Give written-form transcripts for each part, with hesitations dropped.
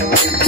Hare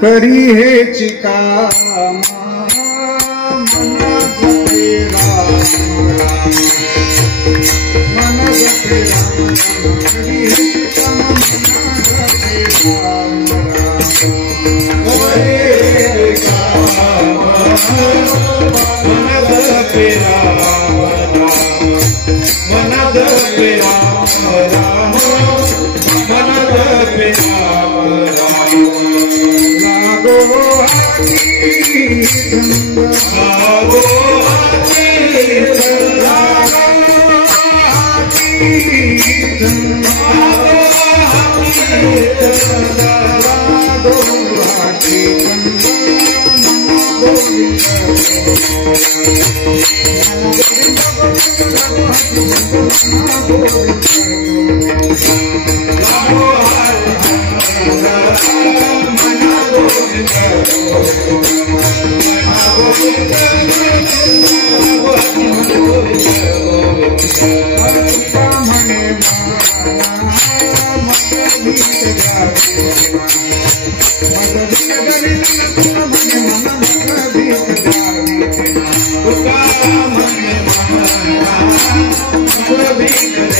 करी है चिकामा मना तेरा मना तेरा करी है चिकामा मना तेरा Be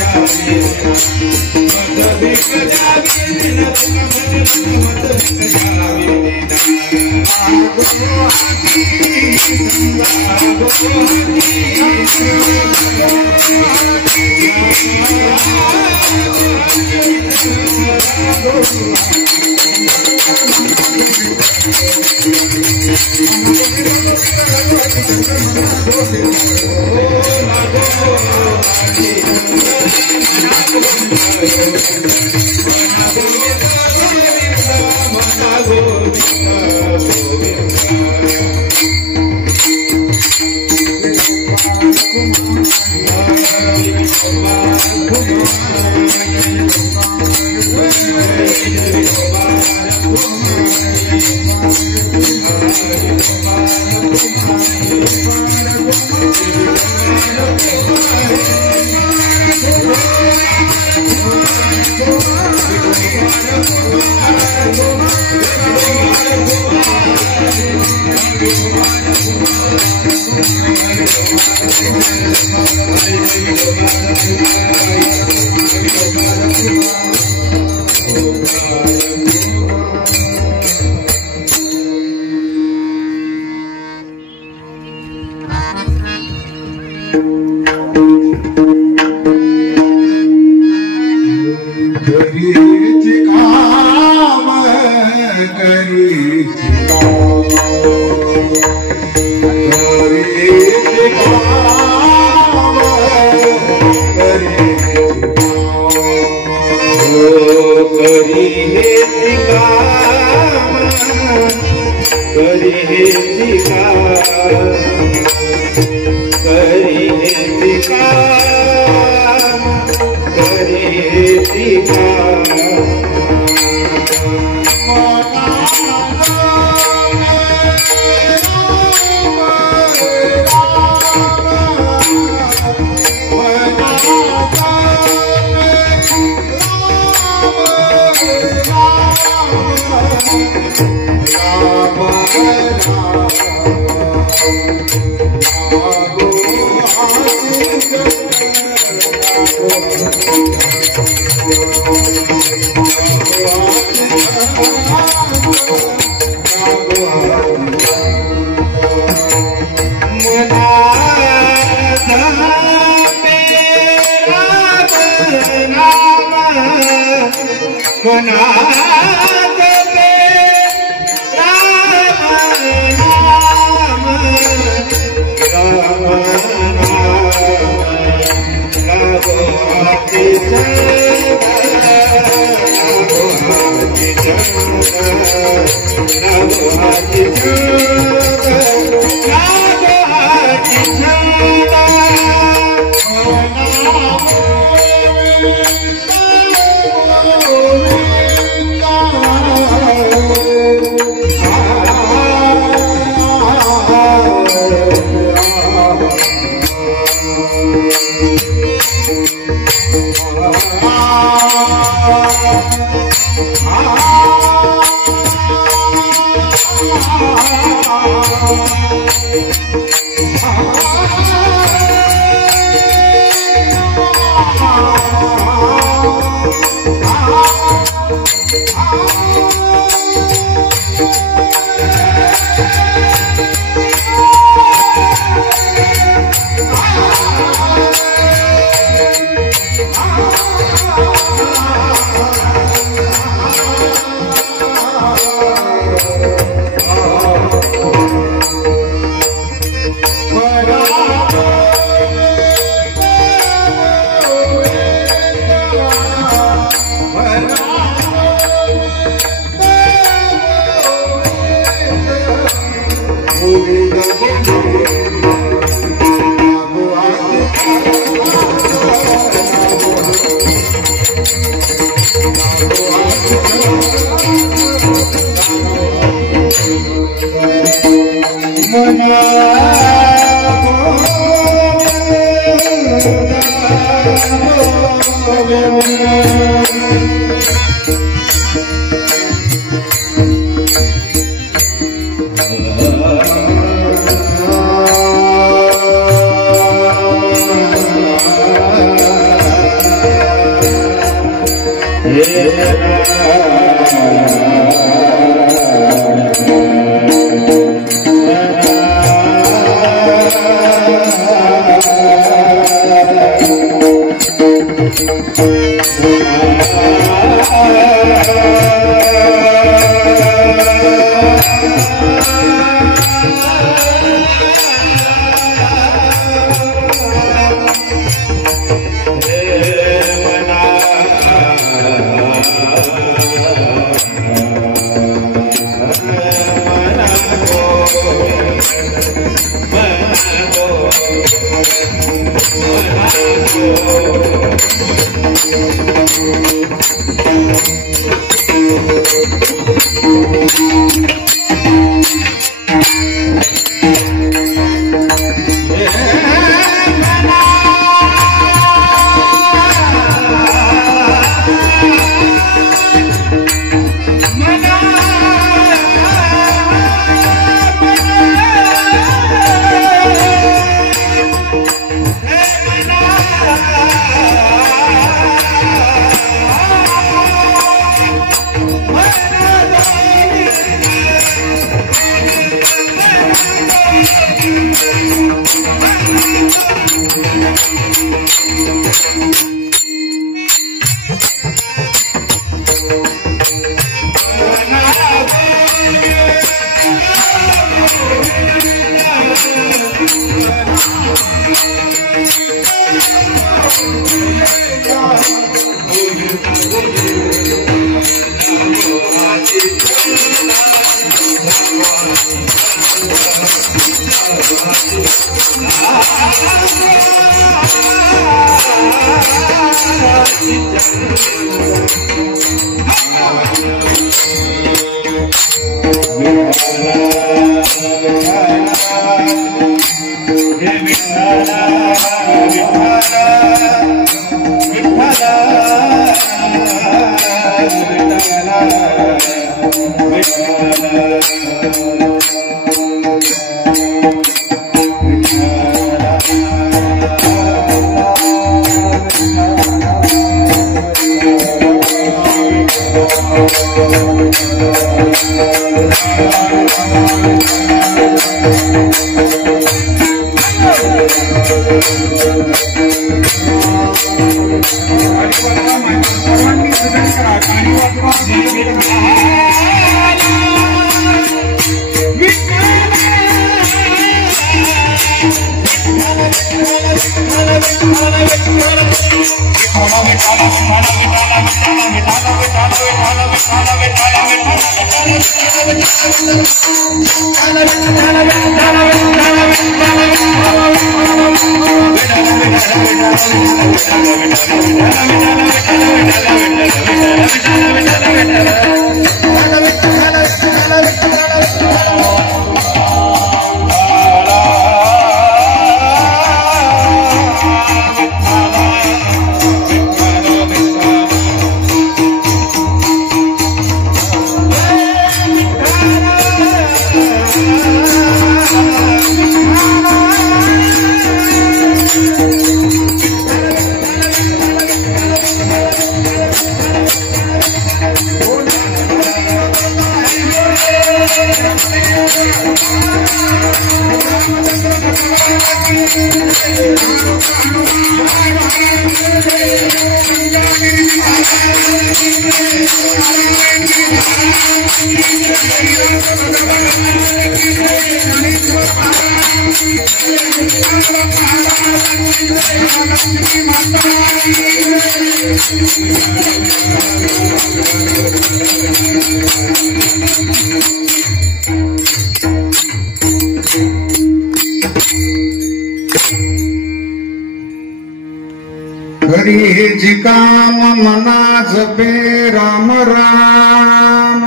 हरी जी काम मना जपे राम राम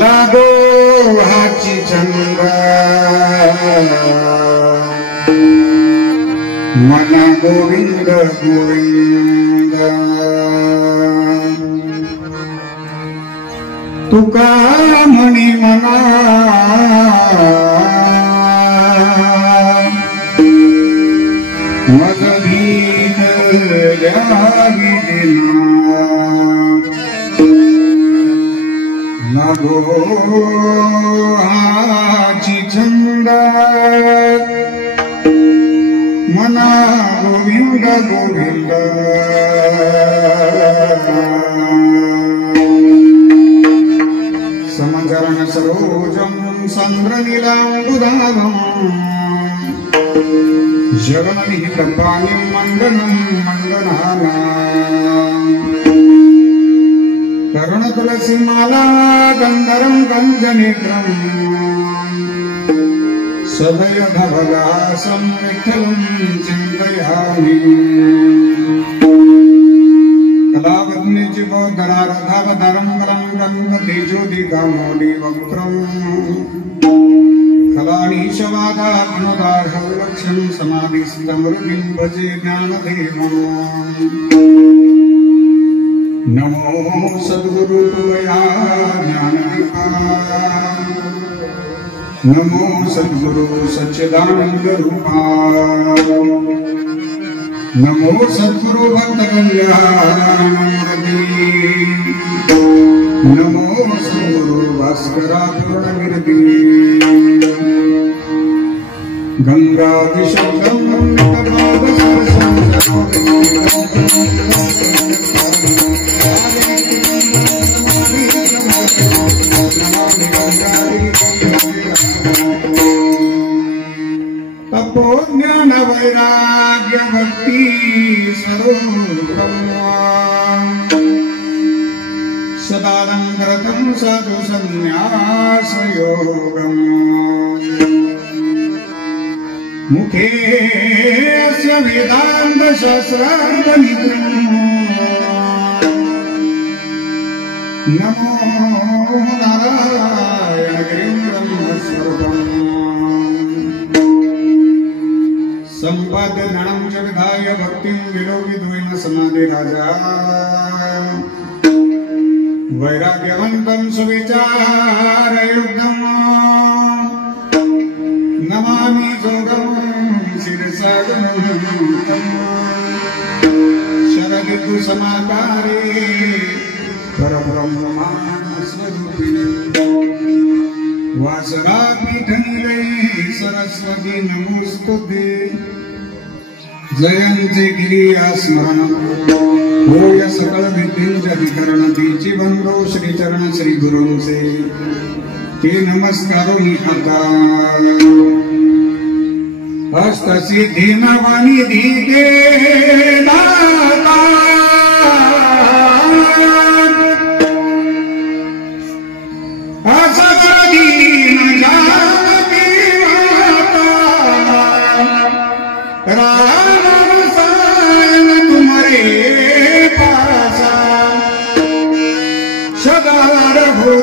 लागो हाची चंद मना गोविंद गोविंद तुका म्हणी मना मग भीन द्यावी दिना लागो हाची छंद मना गोविंद गोविंद समचरण सरोजं चन्द्रनीलाम्बुधावं जगन्निहितपाणिं मण्डनं मण्डनानाम् करुणतुलसीमाला गन्धरं गञ्जनेत्रं सदय धवलासं विठ्ठलं चिन्तयामि कलावद्नीची बौद्धराधावधरं करं गन्धतेजोदिगामोदि वक्त्रं कलानीशवादात्मदार्हविलक्षं समाधिस्तमृतिं भजे ज्ञानदेवम् नमो सद्गुरु तुया ज्ञानदीपाय नमो सद्गुरु सच्चिदानंद रूपाय नमो सद्गुरु भक्त कल्याणमूर्ति नमो सद्गुरु भास्करा पूर्णकीर्ति गंगा विशुद्धं तपो ज्ञान वैराग्य भक्ति स्वरूपं सदालंकृतं साधु संन्यास योगम् मुखे अस्य वेदान्त शास्त्रार्थ निपुणम् नमो नारायण गिरिं ब्रह्मस्वरूपम् संपाद्य ज्ञानं च विधाय भक्तिं विलोकिद्वेन समाधि राजा वैराग्यवन्तं सुविचारयुक्तं नमामि जोगं शिरसा शरदितु समाकारे परब्रह्मस्वरूपिणे वासरापीठनिलये सरस्वती नमोस्तुते जयन्ते गिरियास्मरणं भूय सकल विद्युज्जतिकरण तीची बंधो श्री चरण श्री गुरु से के नमस्कारो निहता हस्त सिद्धि नवानी दीके दाता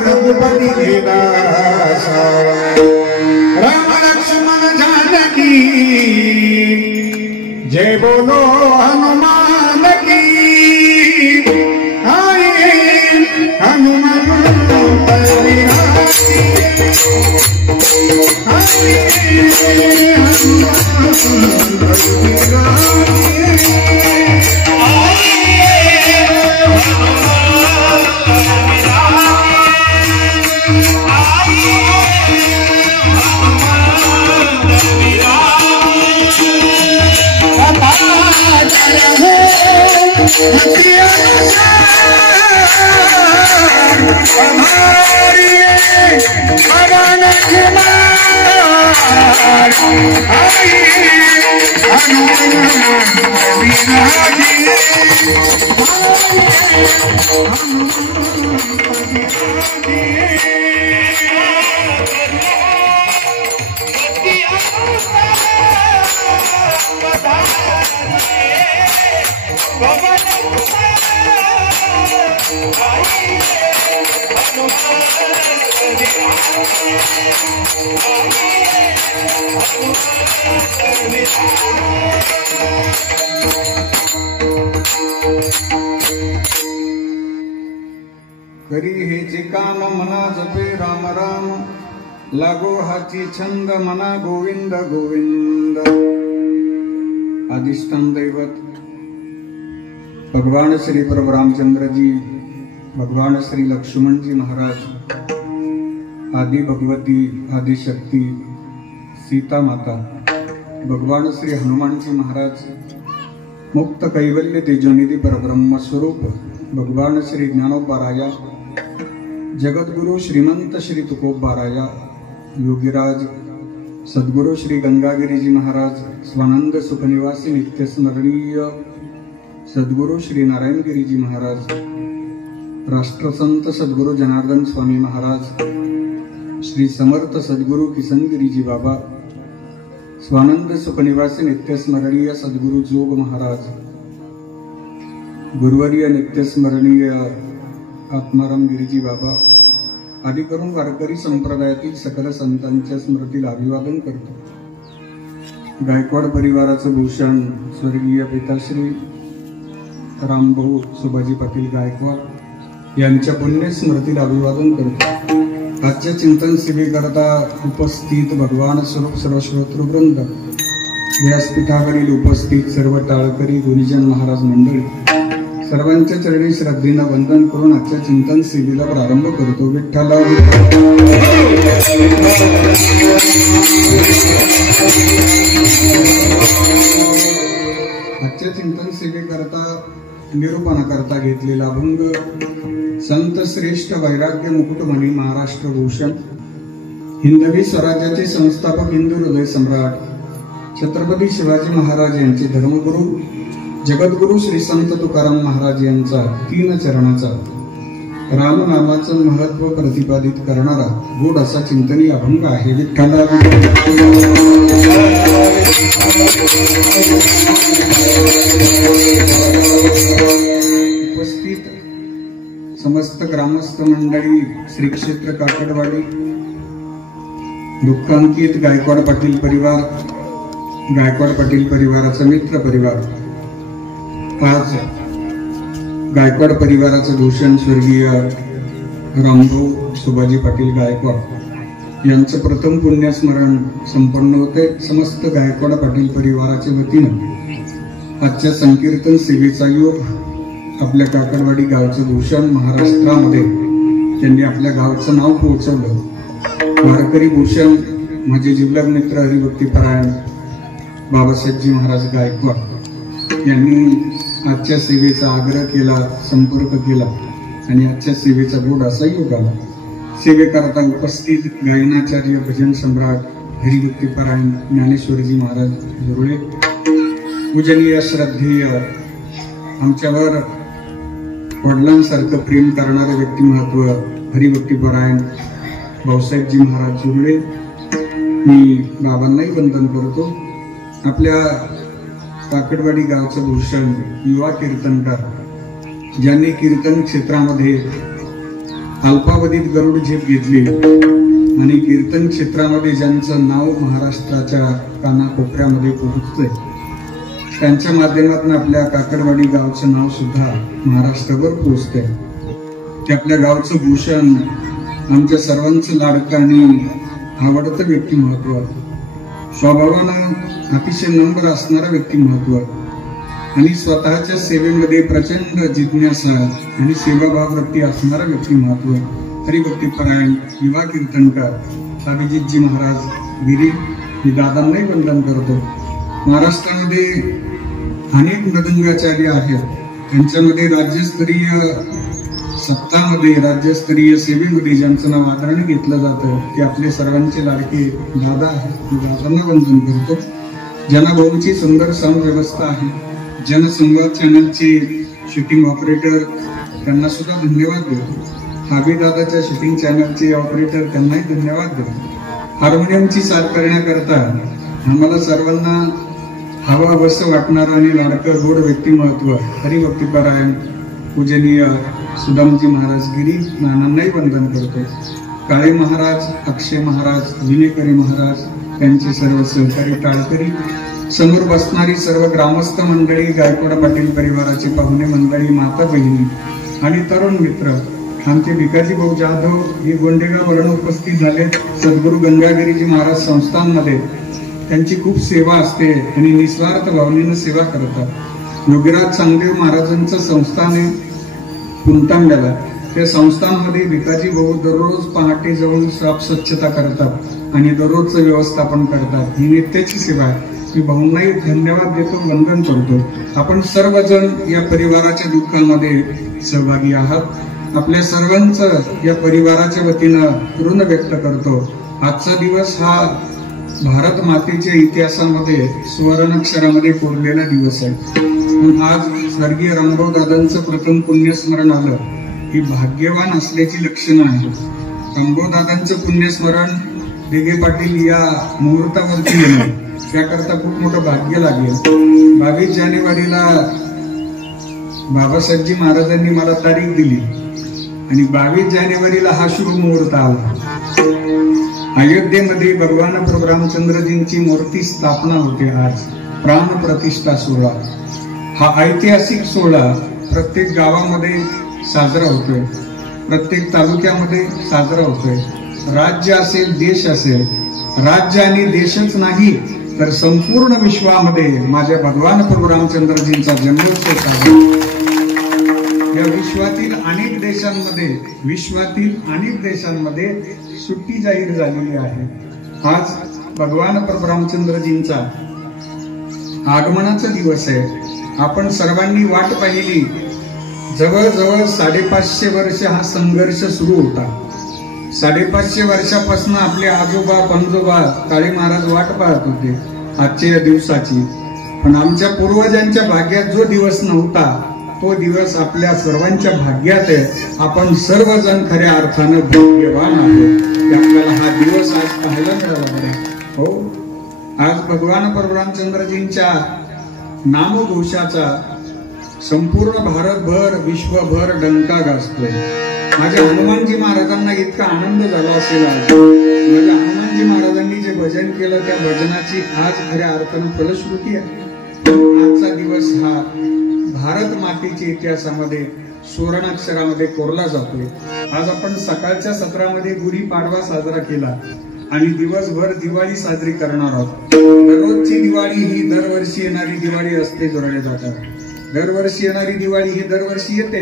रघुपति दासा राम लक्ष्मण जानकी जय बोलो हनुमान की आए हनुमान करी हेचे काम मना जपे राम राम लागो हाची छंद मना गोविंद गोविंद। अधिष्ठान दैवत भगवान श्री प्रभु रामचंद्र जी, भगवान श्री लक्ष्मण जी महाराज, आदि भगवती आदि शक्ति सीता माता, भगवान श्री हनुमान जी महाराज, मुक्त कैवल्य तेजनिधि परब्रह्म स्वरूप भगवान श्री ज्ञानोबाराया, जगद्गुरु श्रीमंत श्री तुकोबाराया, योगीराज सद्गुरु श्री गंगागिरी जी महाराज, स्वानंद सुखनिवासी नित्य स्मरणीय सद्गुरु श्री नारायणगिरी जी महाराज, राष्ट्रसंत सद्गुरु जनार्दन स्वामी महाराज, श्री समर्थ सद्गुरु किसनगिरी जी बाबा, स्वानंद सुखनिवासी नित्य स्मरणीय सद्गुरु जोग महाराज, गुरुवर्य नित्य स्मरणीय आत्माराम गिरीजी बाबा आदी करून वारकरी संप्रदायातील सकल संतांच्या स्मृतीला अभिवादन करतो। गायकवाड परिवाराचं भूषण स्वर्गीय पिताश्री रामभाऊ सुभाजी पाटील गायकवाड यांच्या पुण्य स्मृतीला अभिवादन करतो। आजच्या चिंतन सेवेकरता उपस्थित भगवान स्वरूप सर्व श्रोतृवृंद, व्यासपीठावरील उपस्थित सर्व टाळकरी गुरुजन महाराज मंडळी, सर्वांच्या चरणी श्रद्धेनं वंदन करून आजच्या चिंतन सेवेला प्रारंभ करतो। विठ्ठला आजच्या चिंतन सेवेकरता निरूपणाकरता घेतलेला अभंग संत श्रेष्ठ वैराग्य मुकुटमणी महाराष्ट्र भूषण, हिंदवी स्वराज्याचे संस्थापक, हिंदू हृदय सम्राट छत्रपती शिवाजी महाराज यांचे धर्मगुरु जगद्गुरु श्री संत तुकाराम महाराज यांचा 3 चरणाचा राम नामाचं महत्व प्रतिपादित करणारा गोड असा चिंतनीय अभंग आहे। विठ्ठला उपस्थित समस्त ग्रामस्थ मंडळी, श्री क्षेत्र काकडवाडी, दुःखांकित गायकवाड पाटील परिवार, गायकवाड पाटील परिवाराचा मित्र परिवार, आज गायकवाड परिवाराचं भूषण स्वर्गीय रामभाऊ सुभाजी पाटील गायकवाड यांचं प्रथम पुण्यस्मरण संपन्न होते। समस्त गायकवाड पाटील परिवाराच्या वतीनं आजच्या संकीर्तन सेवेचा योग आपल्या काकडवाडी गावचं भूषण महाराष्ट्रामध्ये त्यांनी आपल्या गावचं नाव पोहोचवलं। वारकरी भूषण माझे जिल्हा मित्र हरिभक्तीपरायण बाबासाहेबजी महाराज गायकवाड यांनी आजच्या सेवेचा आग्रह केला, संपर्क केला आणि आजच्या सेवेचा गोड असा योग आला। सेवेकरता उपस्थित गायनाचार्य भजन सम्राट हरिभक्तीपरायण ज्ञानेश्वरजी महाराज झुरळे, पूजनीय श्रद्धेय आमच्यावर वडिलांसारखं प्रेम करणारे व्यक्तिमत्व हरिभक्तीपरायण भाऊसाहेबजी महाराज झुरळे, मी बाबांनाही वंदन करतो। आपल्या काकडवाडी गावचं भूषण युवा कीर्तनकार, ज्यांनी कीर्तन क्षेत्रामध्ये अल्पावधीत गरुड झेप घेतली आणि कीर्तन क्षेत्रामध्ये ज्यांचं नाव महाराष्ट्राच्या कानाकोपऱ्यामध्ये पोहोचतंय, त्यांच्या माध्यमातून आपल्या काकडवाडी गावचं नाव सुद्धा महाराष्ट्रावर पोहोचतंय। ते आपल्या गावचं भूषण, आमच्या सर्वांचं लाडकं आणि आवडतं व्यक्तिमत्व, स्वभावानं अतिशय नम्र असणारा व्यक्तिमत्व आणि स्वतःच्या सेवेमध्ये प्रचंड जिज्ञासा आणि सेवाभाव वृत्ती असणारा व्यक्तिमत्व हरिभक्तीपरायण युवा कीर्तनकार अभिजितजी महाराज गिरी, मी दादांनाही वंदन करतो। महाराष्ट्रामध्ये अनेक मृदंगाचार्य आहेत, त्यांच्यामध्ये राज्यस्तरीय सत्तामध्ये, राज्यस्तरीय सेवेमध्ये ज्यांचं नाव आदराने घेतलं जातं ते आपले सर्वांचे लाडके दादा आहेत। मी दादांना वंदन करतो। जनाभाऊंची सुंदर साऊंड व्यवस्था आहे, जनसंवाद चॅनलचे शूटिंग ऑपरेटर त्यांना सुद्धा धन्यवाद देतो। हाबी दादाच्या शूटिंग चॅनलचे ऑपरेटर त्यांनाही धन्यवाद देतो। हार्मोनियमची साथ करण्याकरता आम्हाला सर्वांना हवा बस वाटणारा आणि लाडकं गोड व्यक्तिमत्व हरिभक्तीपरायण पूजनीय सुदामजी महाराज गिरी, नानांनाही वंदन करतो। काळे महाराज, अक्षय महाराज, विनेकरी महाराज, त्यांचे सर्व सहकारी टाळकरी, समोर बसणारी सर्व ग्रामस्थ मंडळी, गायकवाड पाटील परिवाराची पाहुणे मंडळी, माता बहिणी आणि तरुण मित्र, आमचे भिकाजी भाऊ जाधव हे गोंडेगाववरून उपस्थित झाले। सद्गुरु गंगागिरीजी महाराज संस्थांमध्ये त्यांची खूप सेवा असते आणि निस्वार्थ भावनेनं सेवा करतात। योगीराज चांगदेव महाराजांचं संस्थान आहे पुणतांब्याला. त्या संस्थानमध्ये भिकाजी भाऊ दररोज पहाटे जाऊन साफ स्वच्छता करतात आणि दररोजचं व्यवस्थापन करतात. ही नित्याची सेवा आहे. मी भाऊंनाही धन्यवाद देतो, वंदन करतो. आपण सर्वजण या परिवाराच्या दुःखामध्ये सहभागी आहात. आपल्या सर्वांचं या परिवाराच्या वतीनं ऋण व्यक्त करतो. आजचा दिवस हा भारत मातेच्या इतिहासामध्ये सुवर्णाक्षरामध्ये कोरलेला दिवस आहे. आज स्वर्गीय रामभाऊ दादांचं प्रथम पुण्यस्मरण आलं ही भाग्यवान असल्याची लक्षणं आहेत. रामभाऊ दादांचं पुण्यस्मरण दिघे पाटील या मुहूर्तावरती येणं त्याकरता खूप मोठं भाग्य लागेल. 22 जानेवारीला बाबासाहेबजी महाराजांनी मला तारीख दिली आणि 22 जानेवारीला हा शुभ मुहूर्त आला. अयोध्येमध्ये भगवान प्रभू रामचंद्रजींची मूर्ती स्थापना होते. आज प्राण प्रतिष्ठा सोहळा हा ऐतिहासिक सोहळा प्रत्येक गावामध्ये साजरा होतोय, प्रत्येक तालुक्यामध्ये साजरा होतोय. राज्य असेल, देश असेल, राज्य आणि देशच नाही तर संपूर्ण विश्वामध्ये माझ्या भगवान प्रभू रामचंद्रजींचा जन्मोत्सव साजरा. या विश्वातील अनेक देशांमध्ये सुट्टी जाहीर झालेली आहे. आज भगवान प्रभू रामचंद्रजींचा आगमनाचा दिवस आहे. आपण सर्वांनी वाट पाहिली. जवळजवळ 550 वर्ष हा संघर्ष सुरू होता. 550 वर्षापासून आपले आजोबा पंजोबा काळे महाराज वाट पाहत होते आजच्या या दिवसाची. पण आमच्या पूर्वजांच्या भाग्यात जो दिवस नव्हता तो दिवस आपल्या सर्वांच्या भाग्यात आहे. आपण सर्वजण खऱ्या अर्थानं भाग्यवान आहोत. आपल्याला हा दिवस आज पाहायला मिळाला. हो, आज भगवान प्रभू रामचंद्रजींच्या नामघोषाचा संपूर्ण भारतभर विश्वभर डंका गाजतोय. माझ्या हनुमानजी महाराजांना इतका आनंद झाला असेल. माझ्या हनुमानजी महाराजांनी जे भजन केलं त्या भजनाची आज खऱ्या अर्थानं फलश्रुती आहे. आजचा दिवस हा भारत मातेच्या इतिहासामध्ये सुवर्णाक्षरामध्ये कोरला जातोय. आज आपण सकाळच्या सत्रामध्ये गुढीपाडवा साजरा केला आणि दिवसभर दिवाळी साजरी करणार आहोत. दररोजची दिवाळी ही दरवर्षी येणारी दिवाळी असते जोडले जातात. दरवर्षी येणारी दिवाळी ही दरवर्षी येते,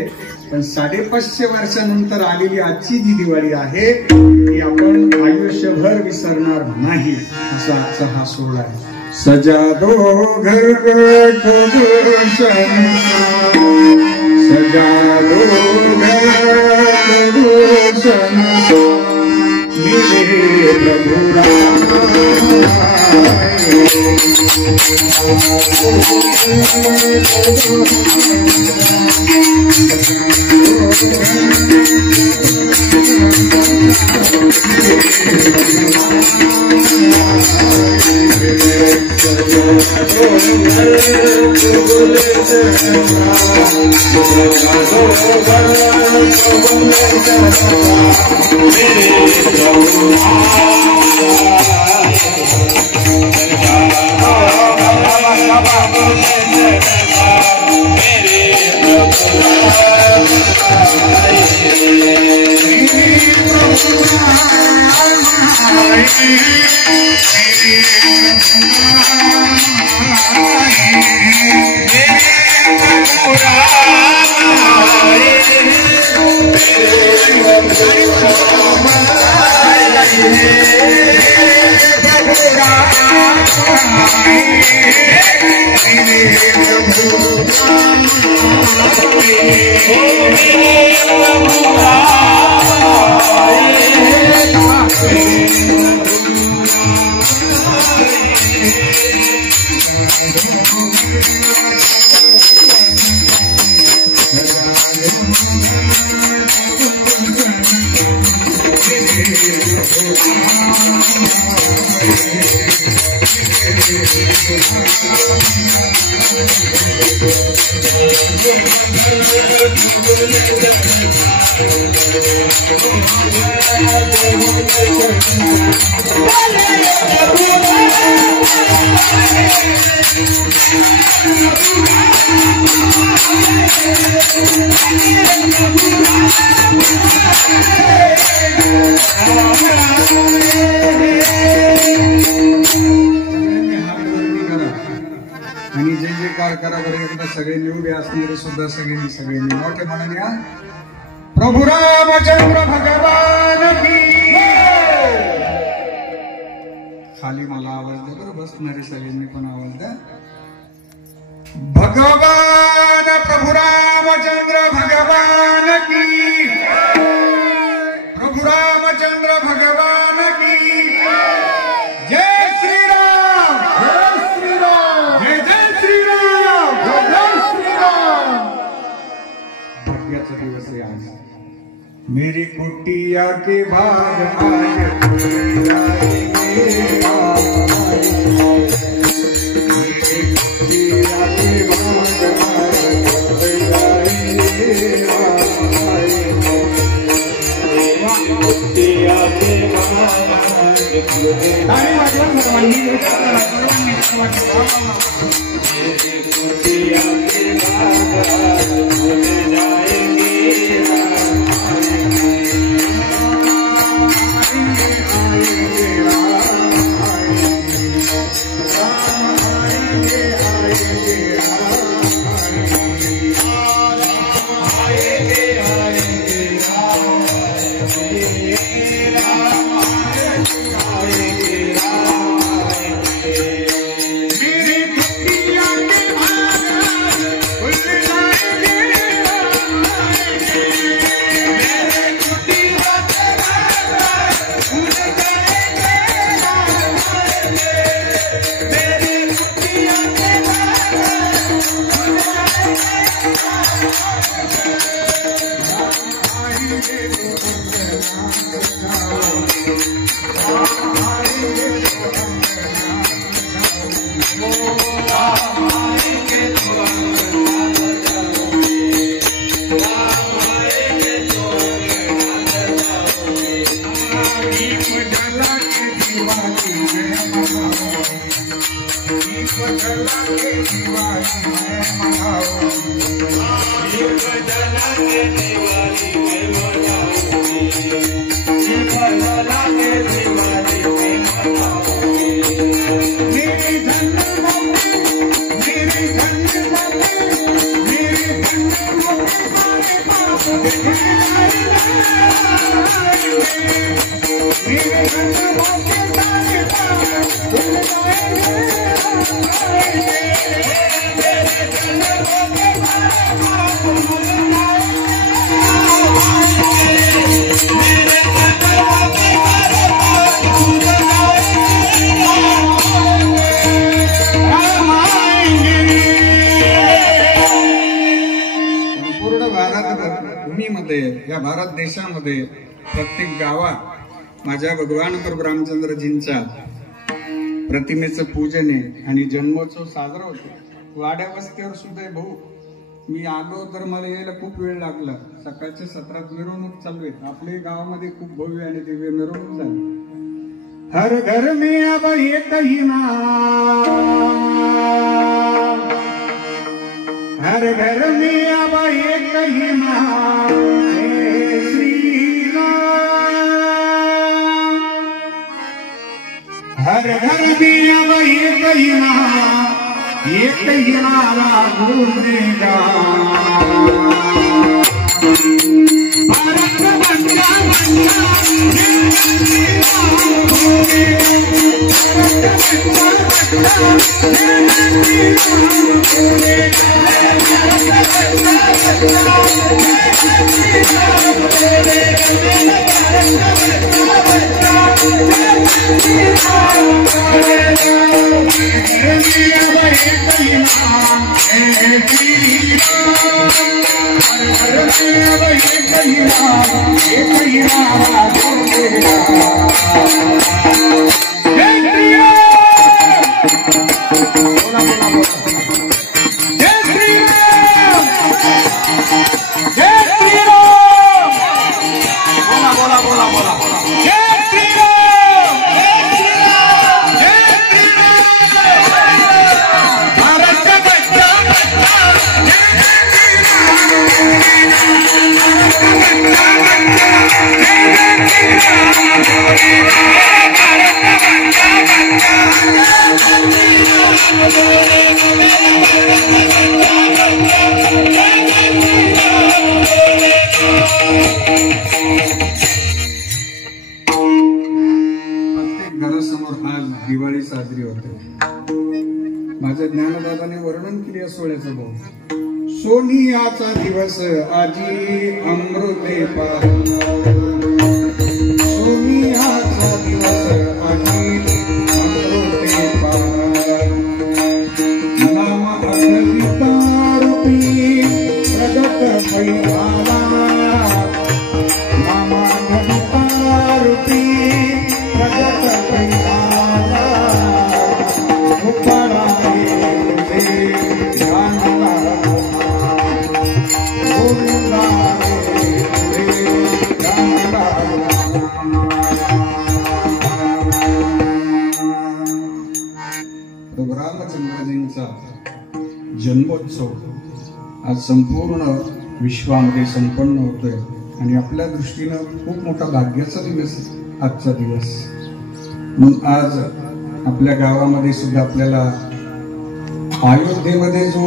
पण 550 वर्षानंतर आलेली आजची जी दिवाळी आहे ती आपण आयुष्यभर विसरणार नाही. असा आजचा हा सोहळा आहे. सजा दो घर को गुलशन, सजा दो घर को गुलशन, मेरे प्रभु राम आणि जय जयकार करा बरं एकदा सगळ्यांनी उभे असणारे सुद्धा सगळ्यांनी मोठे म्हणून या प्रभू रामचंद्र भगवान की खाली मला आवाज द्या बरं बसणारे सगळ्यांनी पण आवाज द्या भगवान प्रभु रामचंद्र भगवान की प्रभु रामचंद्र भगवान की जय श्री राम जय जय श्री राम भाग्याचा दिवस आहे आज मेरी कुटिया के भाग या भारत देशामध्ये प्रत्येक गावात माझ्या भगवान प्रभू रामचंद्रजींच्या प्रतिमेचं पूजन आहे आणि जन्मोत्सव साजरा होतो वाड्या वस्त्यावर सुद्धा भाऊ मी आलो तर मला यायला खूप वेळ लागला सकाळच्या सत्रात मिरवणूक चालू आहे आपल्या गावामध्ये खूप भव्य आणि दिव्य मिरवणूक झाली हर घर में अब एक ही नाम हर घर में अब एक ही नाम हर घर में अब एक ही नारा गूंजेगा भारत बंदा Thank you. माझ्या ज्ञानदादाने वर्णन केले या सोहळ्याचं भाऊ. सोनियाचा दिवस आजी अमृते पाहना, सोनियाचा दिवस आजी अमृते पाहना, नाम अखंडिता रूपी प्रगट पैवाला, नाम अखंडिता रूपी प्रगट पैवाला, मुक्ताला रामचंद्रजींचा जन्मोत्सव आज संपूर्ण विश्वामध्ये संपन्न होतोय आणि आपल्या दृष्टीनं खूप मोठा भाग्याचा दिवस आजचा दिवस. म्हणून आज आपल्या गावामध्ये सुद्धा आपल्याला अयोध्येमध्ये जो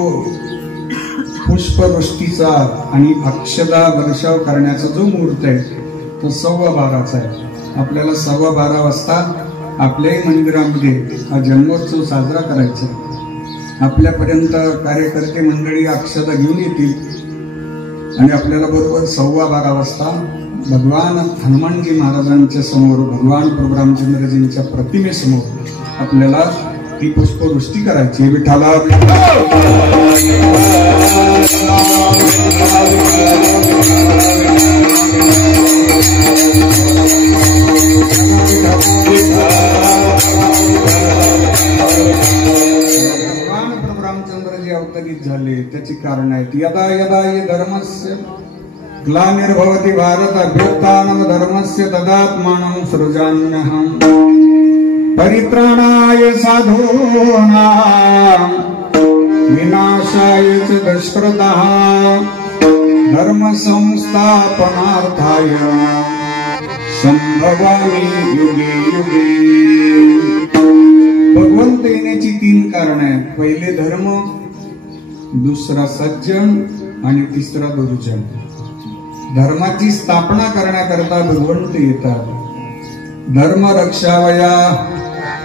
पुष्पवृष्टीचा आणि अक्षदा वर्षाव करण्याचा जो मुहूर्त आहे तो 12:15 आहे. आपल्याला 12:15 वाजता आपल्याही मंदिरामध्ये हा जन्मोत्सव साजरा करायचा. आपल्यापर्यंत कार्यकर्ते मंडळी अक्षदा घेऊन येतील आणि आपल्याला बरोबर 12:15 वाजता भगवान हनुमानजी महाराजांच्या समोर, भगवान प्रभू रामचंद्रजींच्या प्रतिमेसमोर आपल्याला ती पुष्पवृष्टी करायची. विठ्ठला भगवान प्रभू रामचंद्रजी अवतरित झाले त्याची कारण आहेत. यदा यदा हि धर्मस्य ग्लानिर्भवति भारत अभ्युत्थानं धर्मस्य तदात्मानं सृजाम्यहम् परित्राणाय साधूनां विनाशाय च दुष्कृतः धर्म संस्थापनार्थाय संभवामि युगे युगे. भगवंत येण्याची 3 कारण आहेत. पहिले धर्म, दुसरा सज्जन आणि तिसरा दुर्जन. धर्माची स्थापना करण्याकरता भगवंत येतात. धर्म रक्षावया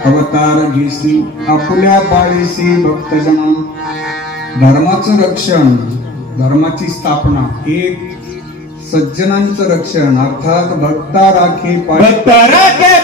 अवतार घेसी आपुल्या पाळीसी भक्तजन. धर्माचं रक्षण, धर्माची स्थापना, एक सज्जनांचं रक्षण अर्थात भक्ता राखे भक्ता राखे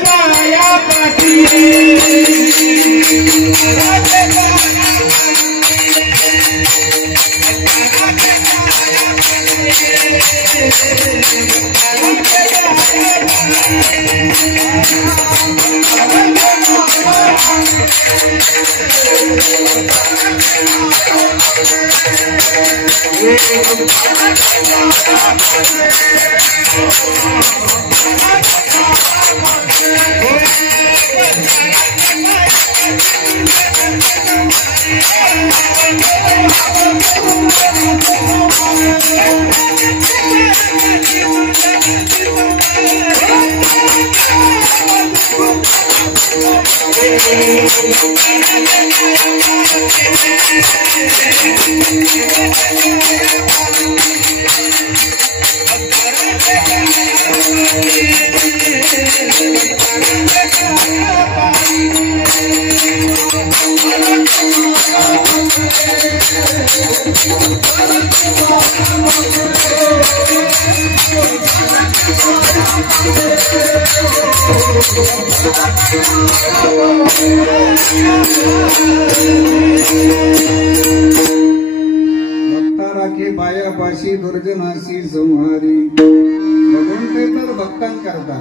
बायापाशी दुर्जनाशी संहारी. भगवंत तर भक्तांकरता.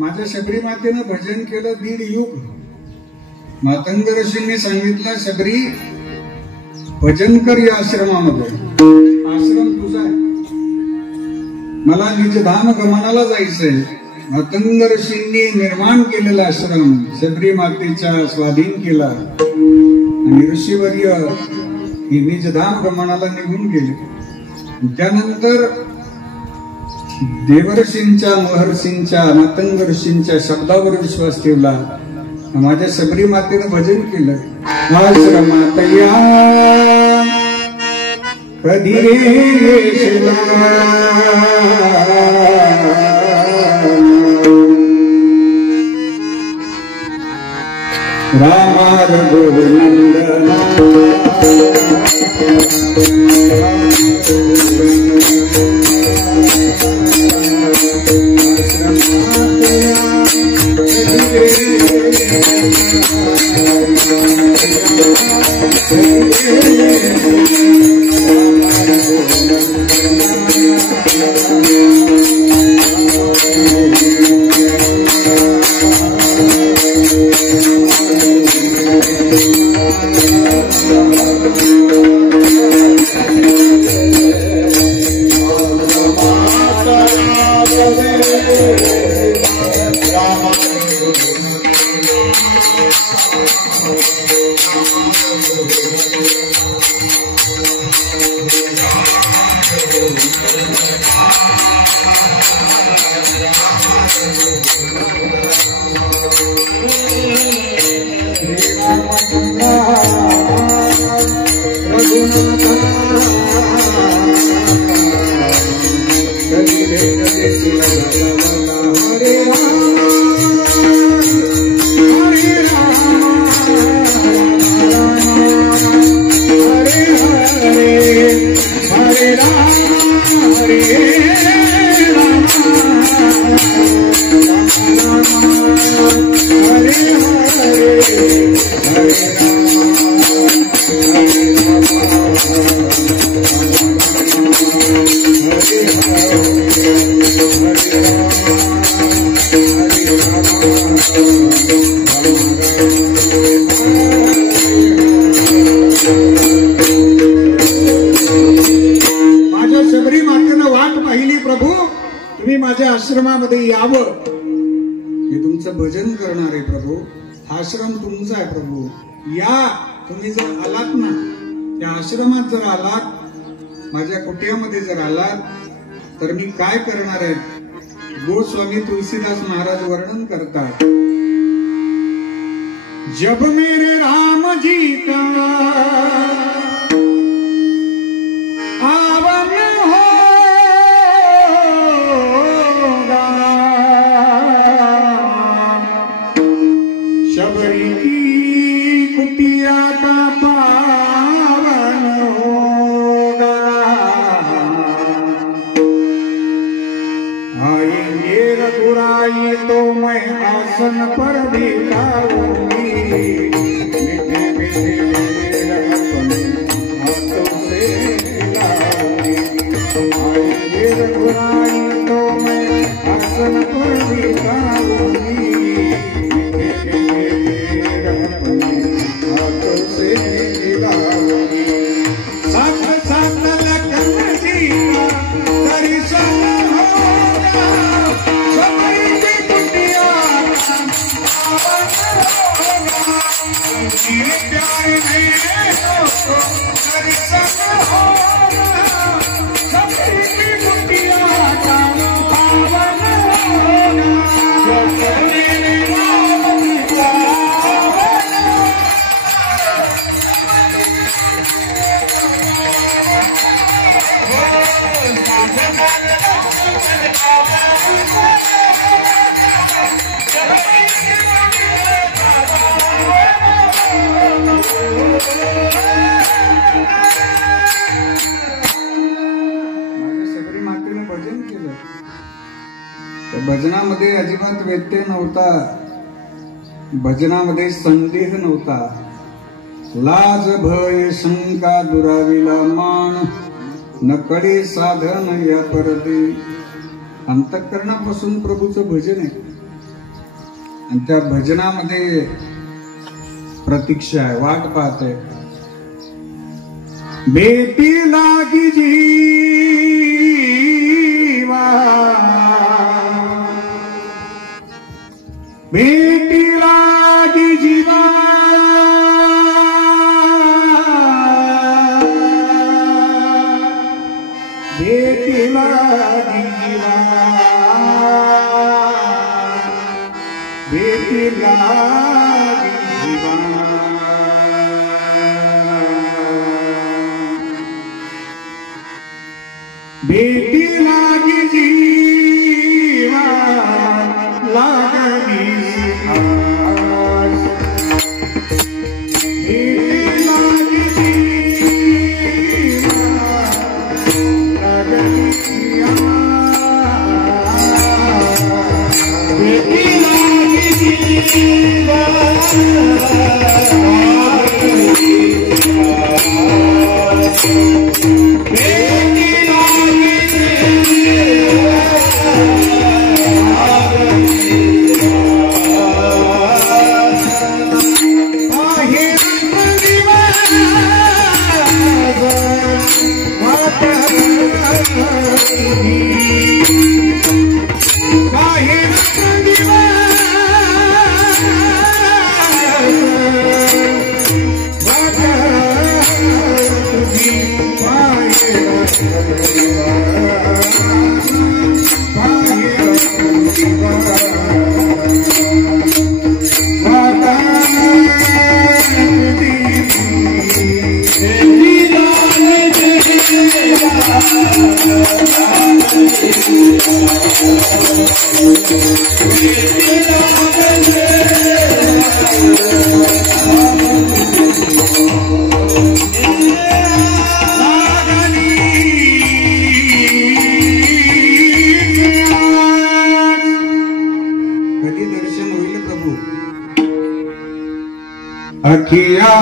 माझ्या शबरी मातेनं भजन केलं 1.5 युग. मातंग ऋषींनी सांगितलं शबरी भजन कर या आश्रमामध्ये. आश्रम तुझा आहे, मला निजधाम गमनाला जायचंय. मातंग ऋषींनी निर्माण केलेला आश्रम शबरी मातेच्या स्वाधीन केला आणि ऋषीवर्य ही निजधाम गमनाला निघून गेले. त्यानंतर देवर्षींच्या, महर्षींच्या, मातंग ऋषींच्या शब्दावर विश्वास ठेवला. माझ्या शबरी मातेनं भजन केलं. आश्रमात या कधी रे रामा रघुनंदन आश्रमामध्ये यावं, मी तुमचं भजन करणार आहे प्रभू. हा आश्रम तुमचा आहे प्रभू. या तुम्ही जर आलात ना, त्या आश्रमात जर आलात, माझ्या कुटियामध्ये जर आलात, तर मी काय करणार आहे. गोस्वामी तुलसीदास महाराज वर्णन करतात. जब मेरे राम जी का आवन शबरी की कुटिया का पावन होगा, आएंगे रघुराई तो मैं आसन पर बिठाऊंगी, मीठे मीठे मेरे अपने हाथों से खिलाऊंगी. आएंगे रघुराई तो मैं आसन पर बिठाऊंगी, भजनामध्ये अजिबात व्यत्यय नव्हता. भजनामध्ये संदेह नव्हता. लाज भय शंका दुराविला मान, न कडे साधन या परदे. अंतःकरणापासून प्रभूचं भजन आहे आणि त्या भजनामध्ये प्रतीक्षा आहे, वाट पाहते. बेटी लागी जीवा, बेटी लागी जीवा, बेटी लागी जीवा, बेटी लागी जीवा. बेटी लागी जीवा, लागली आस. अखिया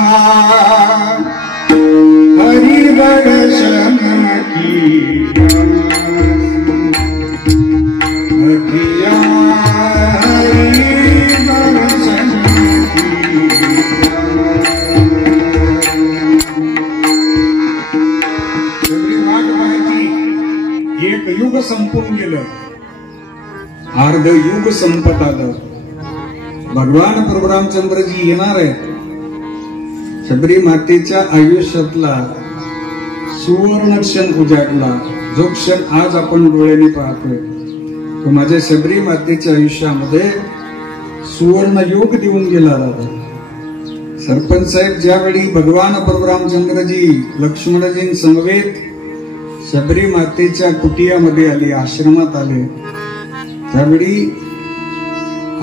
हरि दर्शन की अखिया हरि दर्शन की वाट पाहायची. एक युग संपून गेलं, अर्ध युग संपत आलं. भगवान प्रभू रामचंद्रजी येणार आहेत. शबरी मातेच्या आयुष्यातला सुवर्ण क्षण उजाडला. जो क्षण आज आपण डोळ्याने पाहतोय तो माझ्या शबरी मातेच्या आयुष्यामध्ये सुवर्ण योग देऊन गेला. दादा सरपंच साहेब ज्यावेळी भगवान प्रभू रामचंद्रजी लक्ष्मणजी समवेत शबरी मातेच्या कुटियामध्ये आले, आश्रमात आले, त्यावेळी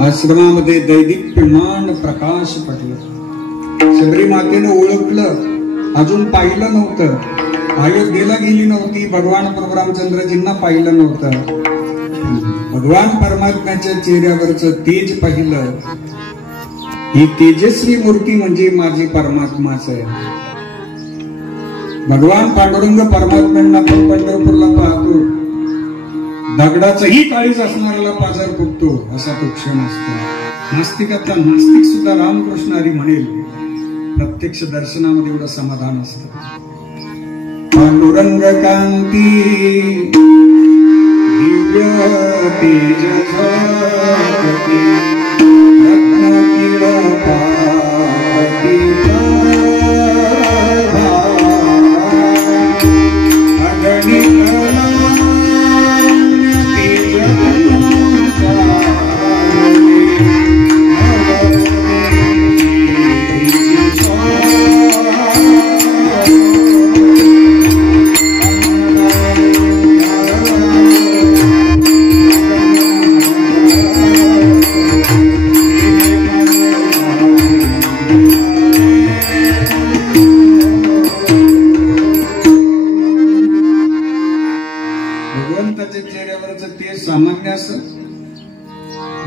आश्रमामध्ये दैदिप्यमान प्रकाश पडला. शबरी मातेनं ओळखलं, अजून पाहिलं नव्हतं, अयोध्येला गेली नव्हती, भगवान प्रभू रामचंद्रजींना पाहिलं नव्हतं. भगवान परमात्म्याच्या चेहऱ्यावरचं तेज पाहिलं. ही तेजस्वी मूर्ती म्हणजे माझी परमात्माच आहे. भगवान पांडुरंग परमात्म्यांना आपण पंढरपूरला पाहतो, दगडाचंही काळीज असणाऱ्याला पाझर फुटतो असा तो क्षण असतो. नास्तिकातला नास्तिक सुद्धा रामकृष्ण हरी म्हणेल. प्रत्यक्ष दर्शनामध्ये एवढं समाधान असतं. पांडुरंग कांती दिव्य तेज झळकते, रत्नकिळ पावती अगणित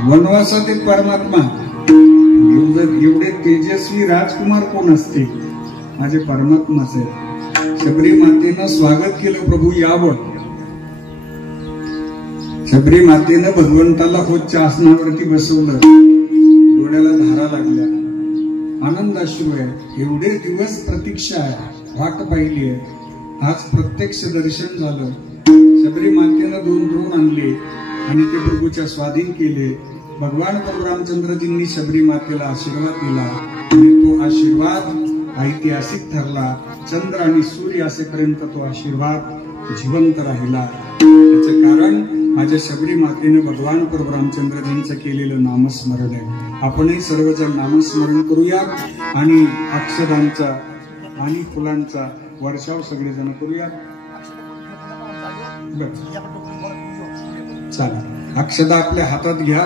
वनवासातील परमात्मा एवढे तेजस्वी राजकुमार कोण असते? माझे परमात्माच आहे. शबरी मातेनं स्वागत केलं, प्रभू यावं. शबरी मातेनं भगवंताला होतच्या आसनावरती बसवलं, डोळ्याला धारा लागल्या, आनंदाश्रू आहे. एवढे दिवस प्रतीक्षा आहे, वाट पाहिली आहे, आज प्रत्यक्ष दर्शन झालं. शबरी मातेनं 2 द्रोण आणले आणि ते प्रभूच्या स्वाधीन केले. भगवान प्रभू रामचंद्रजींनी शबरी मातेला आशीर्वाद दिला आणि तो आशीर्वाद ऐतिहासिक ठरला. चंद्र आणि सूर्य असेपर्यंत तो आशीर्वाद जिवंत राहिला. त्याचं कारण माझ्या शबरी मातेने भगवान प्रभू रामचंद्रजींचं केलेलं नामस्मरण आहे. आपणही सर्वजण नामस्मरण करूया आणि अक्षदांचा आणि फुलांचा वर्षाव सगळेजण करूया. चालेल, अक्षदा आपल्या हातात घ्या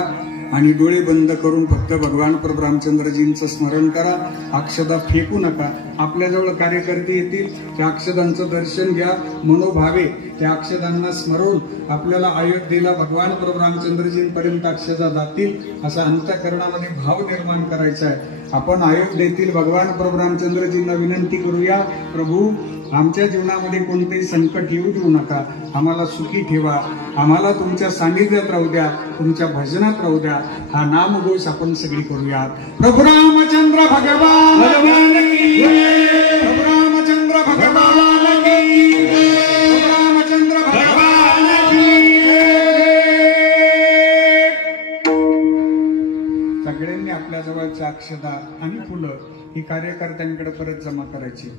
आणि डोळे बंद करून फक्त भगवान प्रभू रामचंद्रजींचं स्मरण करा. अक्षदा फेकू नका. आपल्याजवळ कार्यकर्ते येतील, त्या अक्षदांचं दर्शन घ्या. मनोभावे त्या अक्षदांना स्मरून आपल्याला अयोध्येला भगवान प्रभू रामचंद्रजींपर्यंत अक्षदा जातील असा अंतःकरणामध्ये भाव निर्माण करायचा आहे. आपण अयोध्येतील भगवान प्रभू रामचंद्रजींना विनंती करूया, प्रभू आमच्या जीवनामध्ये कोणतेही संकट येऊ देऊ नका. आम्हाला सुखी ठेवा. आम्हाला तुमच्या सानिध्यात राहू द्या, तुमच्या भजनात राहू द्या. हा नामघोष आपण सगळी करूयात. प्रभू रामचंद्र भगवान की जय. प्रभू रामचंद्र भगवान की जय. प्रभू रामचंद्र भगवान की जय. सगळ्यांनी आपल्या जवळच्या अक्षदा आणि फुलं ही कार्यकर्त्यांकडे परत जमा करायची.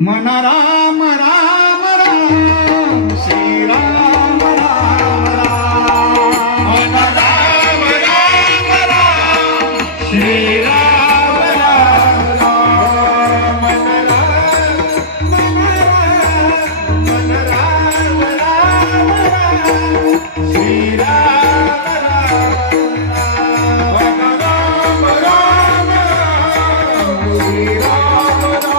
मन राम राम राम श्री राम राम राम. मन राम राम राम श्री राम राम राम. मन राम राम राम श्री राम राम. मन राम राम राम श्री राम राम.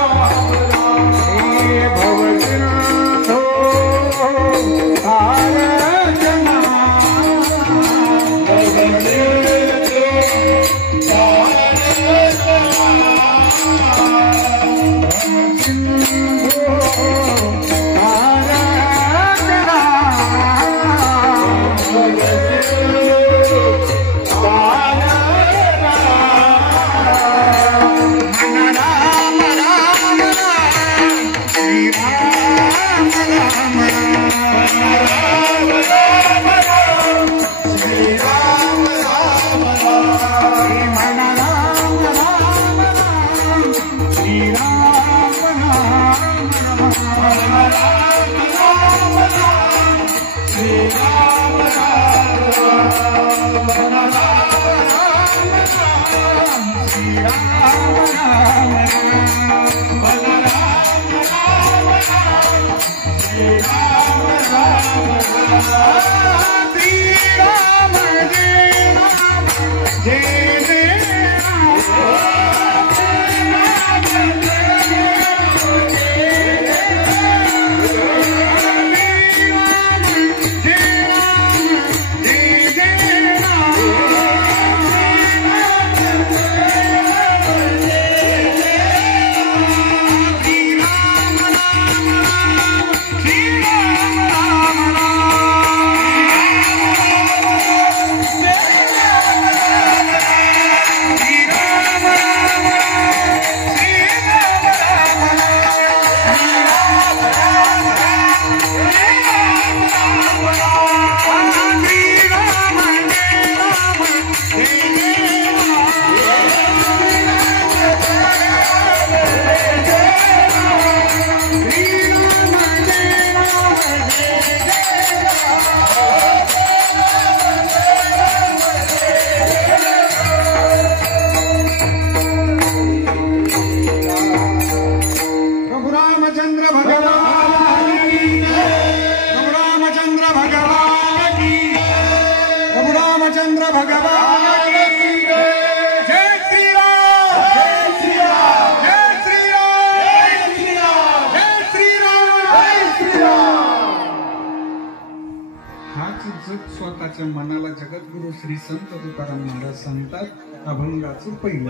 स्वतःच्या मनाला जगद्गुरु श्री संत तुकाराम महाराज सांगतात, अभंगाचं पहिलं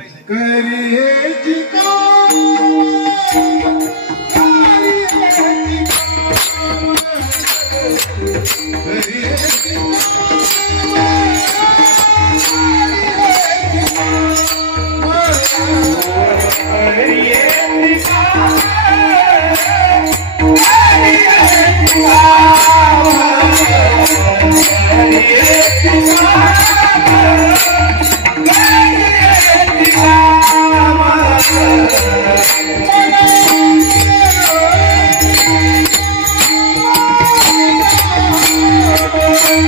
Oh,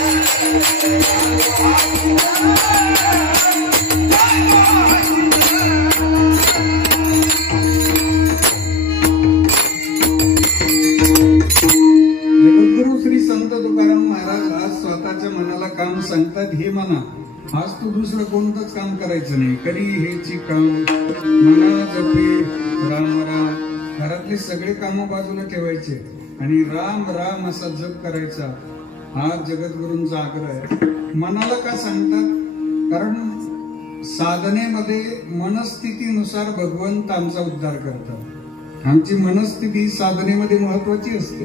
जगद्गुरु श्री संत तुकाराम महाराज आज स्वतःच्या मनाला काम सांगतात, हे मना आज तू दुसरं कोणतंच काम करायचं नाही, कधी हेची काम मना जपे राम राम, घरातले सगळे काम बाजूला ठेवायचे आणि राम राम असा जप करायचा. हा जगद्गुरूंचा आग्रह आहे. मनाला का सांगतात? कारण साधनेमध्ये मनस्थितीनुसार भगवंत आमचा उद्धार करतात. आमची मनस्थिती साधनेमध्ये महत्वाची असते.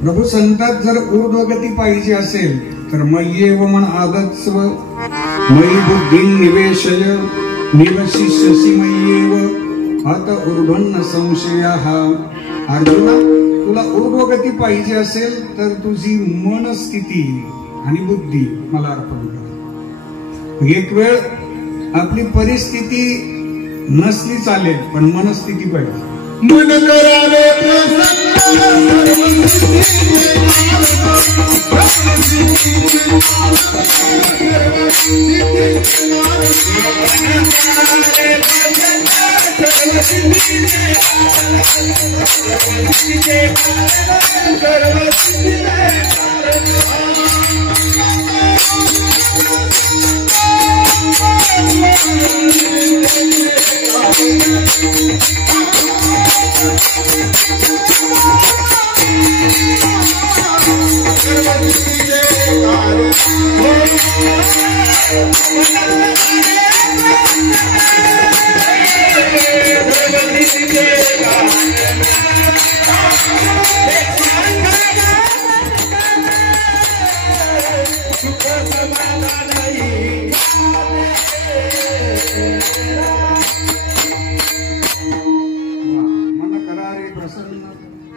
प्रभू संतात जर ऊर्ध्वगती पाहिजे असेल तर मय्येव मन आदत्स्व मयि बुद्धी निवेशय निवशिष्यसि मय्येव अत ऊर्ध्वन्न संशयः. अर्जुना, तुला ऊर्ध्वगती पाहिजे असेल तर तुझी मनस्थिती आणि बुद्धी मला अर्पण कर. एक वेळ आपली परिस्थिती नसली चालेल, पण मनस्थिती पाहिजे. मन करावे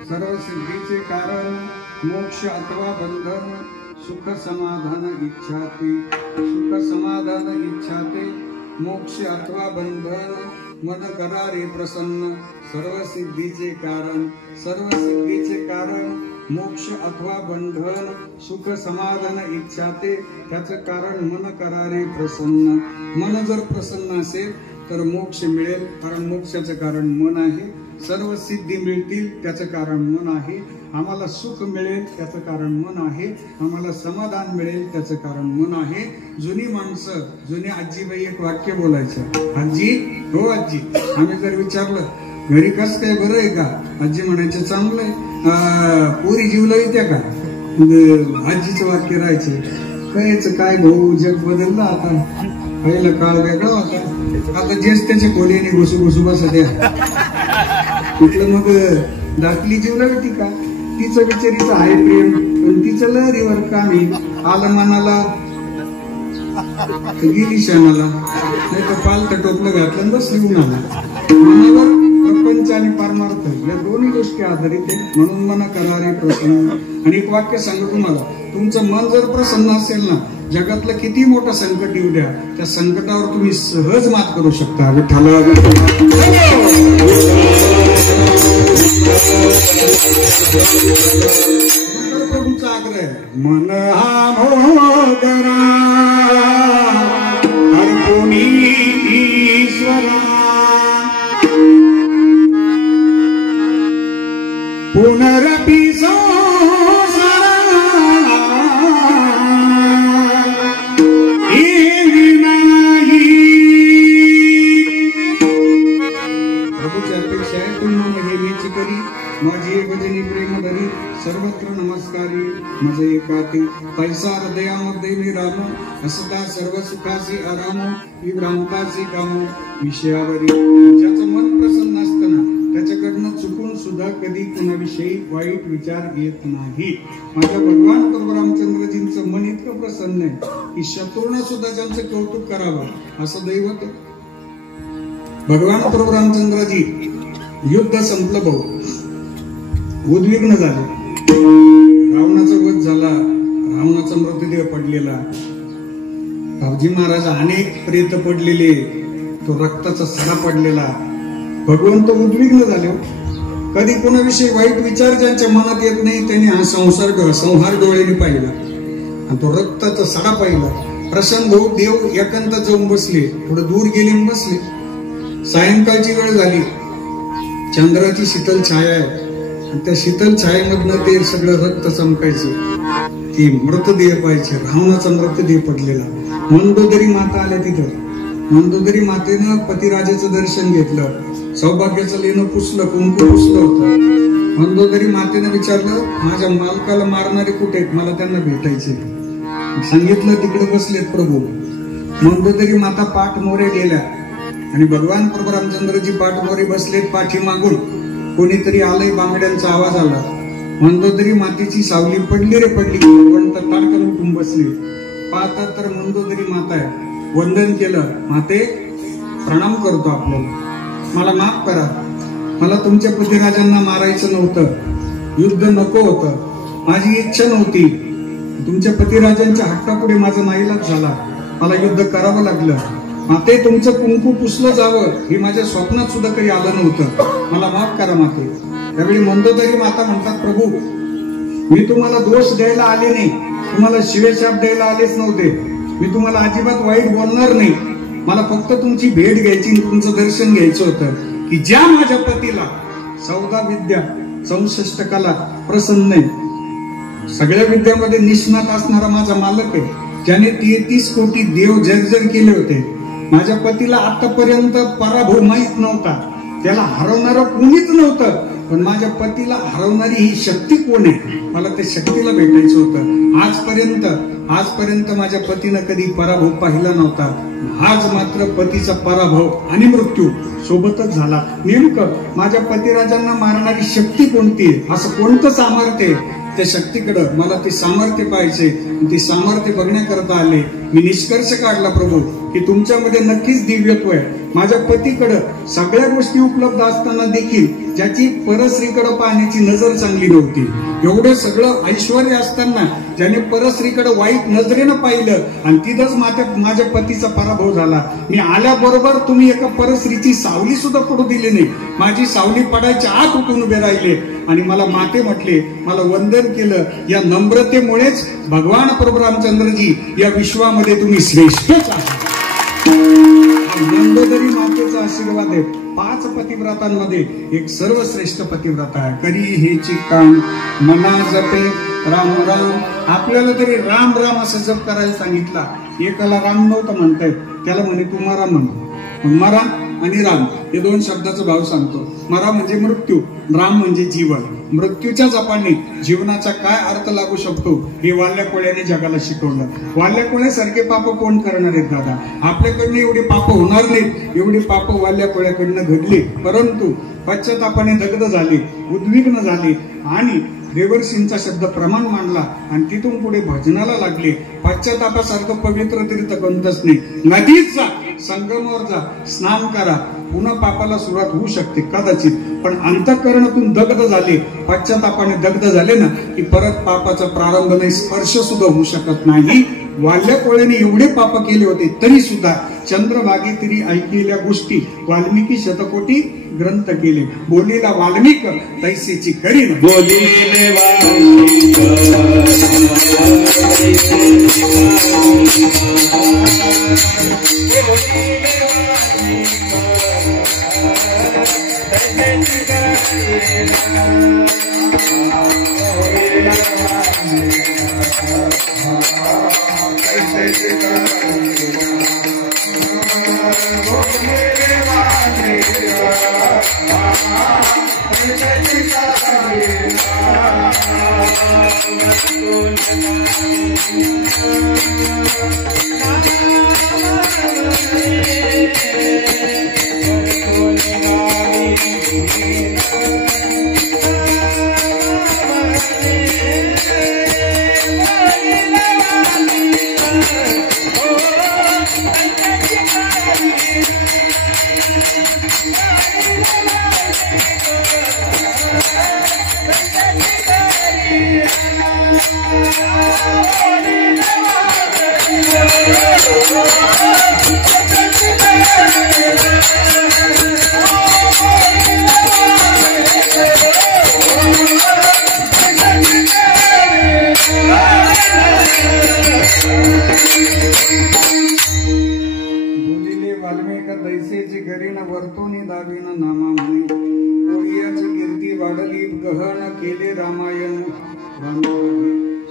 सर्व सिद्धीचे कारण मोक्ष अथवा बंधन सुख समाधान इच्छाते. सुख समाधान इच्छाते मोक्ष अथवा बंधन मन करा रे प्रसन्न. सर्व सिद्धीचे कारण, सर्व सिद्धीचे कारण मोक्ष अथवा बंधन सुख समाधान इच्छाते. त्याचं कारण मन करा रे प्रसन्न. मन जर प्रसन्न असेल तर मोक्ष मिळेल, कारण मोक्षाचं कारण मन आहे. सर्व सिद्धी मिळतील त्याचं कारण मन आहे. आम्हाला सुख मिळेल त्याचं कारण मन आहे. आम्हाला समाधान मिळेल त्याचं कारण मन आहे. जुनी माणसं, जुनी आजीबाई एक वाक्य बोलायचं, आजी हो आजी, आम्ही जर विचारलं घरी कस काय बरं आहे का, आजी म्हणायचे चांगलं आहे. पुरी जीवला येत्या का, आजीचं वाक्य राहायचे. कायच काय भाऊ, जग बदललं आता, पहिला काळ वेगळा होता. आता जेच त्याच्या खोलीने घुसू घुसू बसा द्या. कुठलं मग दाखली जीवला होती का, तिचं बिचारीचं आहे प्रेम, पण तिचं लहरीवर कामी आलं मनाला गेली क्षणाला, नाही तर पालतं टोपलं घातलं बसली उन्हाला. मनावर प्रपंच आणि पारमार्थ या दोन्ही गोष्टी आधारित आहे. म्हणून मन करा रे प्रसन्न. आणि एक वाक्य सांगू तुम्हाला, तुमचं मन जर प्रसन्न असेल ना, जगातलं किती मोठं संकट येऊ द्या, त्या संकटावर तुम्ही सहज मात करू शकता. विठ्ठला प्रभूचा आग्रह आहे, मन हा मोगरा अर्पुनी ईश्वरा पुनरपि माझी भजनी प्रेम धरी सर्वत्र नमस्कारी माझे एकाती. पैसा हृदयामध्ये मी राम असता सर्व सुखासी आराम विभ्रांताची काम विषयावरी. ज्याचं मन प्रसन्न असताना त्याच्याकडनं चुकून सुद्धा कधी कुणाविषयी वाईट विचार येत नाही. माझ्या भगवान प्रभू रामचंद्रजींचं मन इतकं प्रसन्न आहे की शत्रूंना सुद्धा त्यांचं कौतुक करावं असं दैवत आहे. भगवान प्रभू रामचंद्रजी युद्ध संपलं भाऊ, उद्विग्न झाले. रावणाचा वध झाला, रावणाचा मृतदेह पडलेला, बाबजी महाराज अनेक प्रेत पडलेले, तो रक्ताचा सडा पडलेला. भगवंत उद्विग्न झाले. कधी कोणाविषयी वाईट विचार ज्यांच्या मनात येत नाही त्यांनी हा संहार डोळ्याने पाहिला. आणि तो रक्ताचा सडा पाहिला. प्रसन्न भाऊ देव एकांत जाऊन बसले, थोडं दूर गेले आणि बसले. सायंकाळची वेळ झाली, चंद्राची शीतल छाया आहे आणि त्या शीतल छायेमधनं ते सगळं रक्त चमकायचं. ती मृतदेह पाहायचे, रावणाचा मृतदेह पडलेला. मंदोदरी माता आल्या तिथं. मंदोदरी मातेनं पतिराजाचं दर्शन घेतलं, सौभाग्याचं लेणं पुसलं, कुंकू पुसलं होतं. मंदोदरी मातेनं विचारलं, माझ्या मालकाला मारणारे कुठे आहेत, मला त्यांना भेटायचे. सांगितलं तिकडे बसलेत प्रभू. मंदोदरी माता पाठ मोरे गेल्या आणि भगवान प्रभू रामचंद्रजी पाठ मोरे बसलेत. पाठी मागून कोणीतरी आलंय, बांगड्यांचा आवाज आला. मंदोदरी मातेची सावली पडली रे पडली, पण ताडकन उठून बसली. पाहतात तर मंदोदरी माता आहे. वंदन केलं, माते प्रणाम करतो आपल्याला, मला माफ करा, मला तुमच्या पतिराजांना मारायचं नव्हतं, युद्ध नको होतं, माझी इच्छा नव्हती. तुमच्या पतिराजांच्या हक्कापुढे माझा नाईलाज झाला, मला युद्ध करावं लागलं. माते तुमचं कुंकू पुसलं जावं हे माझ्या स्वप्नात सुद्धा काही आलं नव्हतं, मला माफ करा माते. त्यावेळी मंदोदरी माता म्हणतात, प्रभू मी तुम्हाला दोष द्यायला आले नाही, तुम्हाला शिवेशाप द्यायला आलेच नव्हते, मी तुम्हाला अजिबात वाईट बोलणार नाही. मला फक्त तुमची भेट घ्यायची, तुमचं दर्शन घ्यायचं होतं की ज्या माझ्या पतीला 14 विद्या 64 कला प्रसन्न आहे, सगळ्या विद्यामध्ये निष्णात असणारा माझा मालक आहे, ज्याने 33 कोटी देव जर्जर केले होते. माझ्या पतीला आतापर्यंत पराभव माहीत नव्हता, त्याला हरवणारं कोणीच नव्हतं, पण माझ्या पतीला हरवणारी ही शक्ती कोण आहे, मला त्या शक्तीला भेटायचं होतं. आजपर्यंत माझ्या पतीनं कधी पराभव पाहिला नव्हता. आज मात्र पतीचा पराभव आणि मृत्यू सोबतच झाला. नेमकं माझ्या पतिराजांना मारणारी शक्ती कोणती आहे, असं कोणतं सामर्थ्य आहे, त्या शक्तीकडं मला ते सामर्थ्य पाहिजे. ते सामर्थ्य बघण्याकरता आले. मी निष्कर्ष काढला प्रभू की तुमच्यामध्ये नक्कीच दिव्यत्व आहे. माझ्या पतीकडं सगळ्या गोष्टी उपलब्ध असताना देखील ज्याची परस्त्रीकडे पाहण्याची नजर चांगली नव्हती, एवढं सगळं ऐश्वर्य असताना ज्याने परस्त्रीकडे वाईट नजरेनं पाहिलं आणि तिथंच माझ्या पतीचा पराभव झाला. मी आल्याबरोबर तुम्ही एका परस्त्रीची सावली सुद्धा पडू दिली नाही, माझी सावली पडायच्या आत उठून उभे राहिले आणि मला माते म्हटले, मला वंदन केलं. या नम्रतेमुळेच भगवान प्रभू रामचंद्रजी या विश्वामध्ये तुम्ही श्रेष्ठच आहात. मंदोदरी मातेचा आशीर्वाद आहे. 5 पतिव्रतांमध्ये एक सर्वश्रेष्ठ पतिव्रता आहे. करी हे चिकाम मना जपे राम राम. आपल्याला तरी राम राम असं जप करायला सांगितला. एकाला राम नव्हतं म्हणतायत, त्याला म्हणे तू मरा म्हण. मरा आणि राम हे 2 शब्दाचा भाव सांगतो. मरा म्हणजे मृत्यू, राम म्हणजे जीवन. मृत्यूच्या जपाने जीवनाचा काय अर्थ लागू शकतो हे वाल्या कोळ्याने जगाला शिकवलं. वाल्या कोळ्यासारखे पाप कोण करणार आहेत दादा? आपल्याकडनं एवढे पाप होणार नाहीत, एवढे पाप वाल्या कोळ्याकडनं घडले. परंतु पश्चातापाने दग्ध झाले, उद्विग्न झाले आणि देवर्षींचा शब्द प्रमाण मांडला आणि तिथून पुढे भजनाला लागले. पश्चातापासारखं पवित्र तीर्थ कोणतंच नाही. नदीत जा, संगमावर जा, स्नान करा, पुन्हा पापाला सुरुवात होऊ शकते कदाचित, पण अंतःकरणातून दग्ध झाले, पश्चातापाने दग्ध झाले ना की परत पापाचा प्रारंभ नाही, स्पर्श सुद्धा होऊ शकत नाही. वाल्या कोळ्याने एवढे पाप केले होते तरी सुद्धा चंद्रभागे तरी ऐकलेल्या गोष्टी वाल्मिकी शतकोटी ग्रंथ केले. बोलीला वाल्मिक तैसेची करीन. बोलीले Hey! बोलिले वाल्मिक दैसेची गरीन वर्तोनी दावीन नामा म्हणे कोळियाच कीर्ती वाढली गहन केले रामायण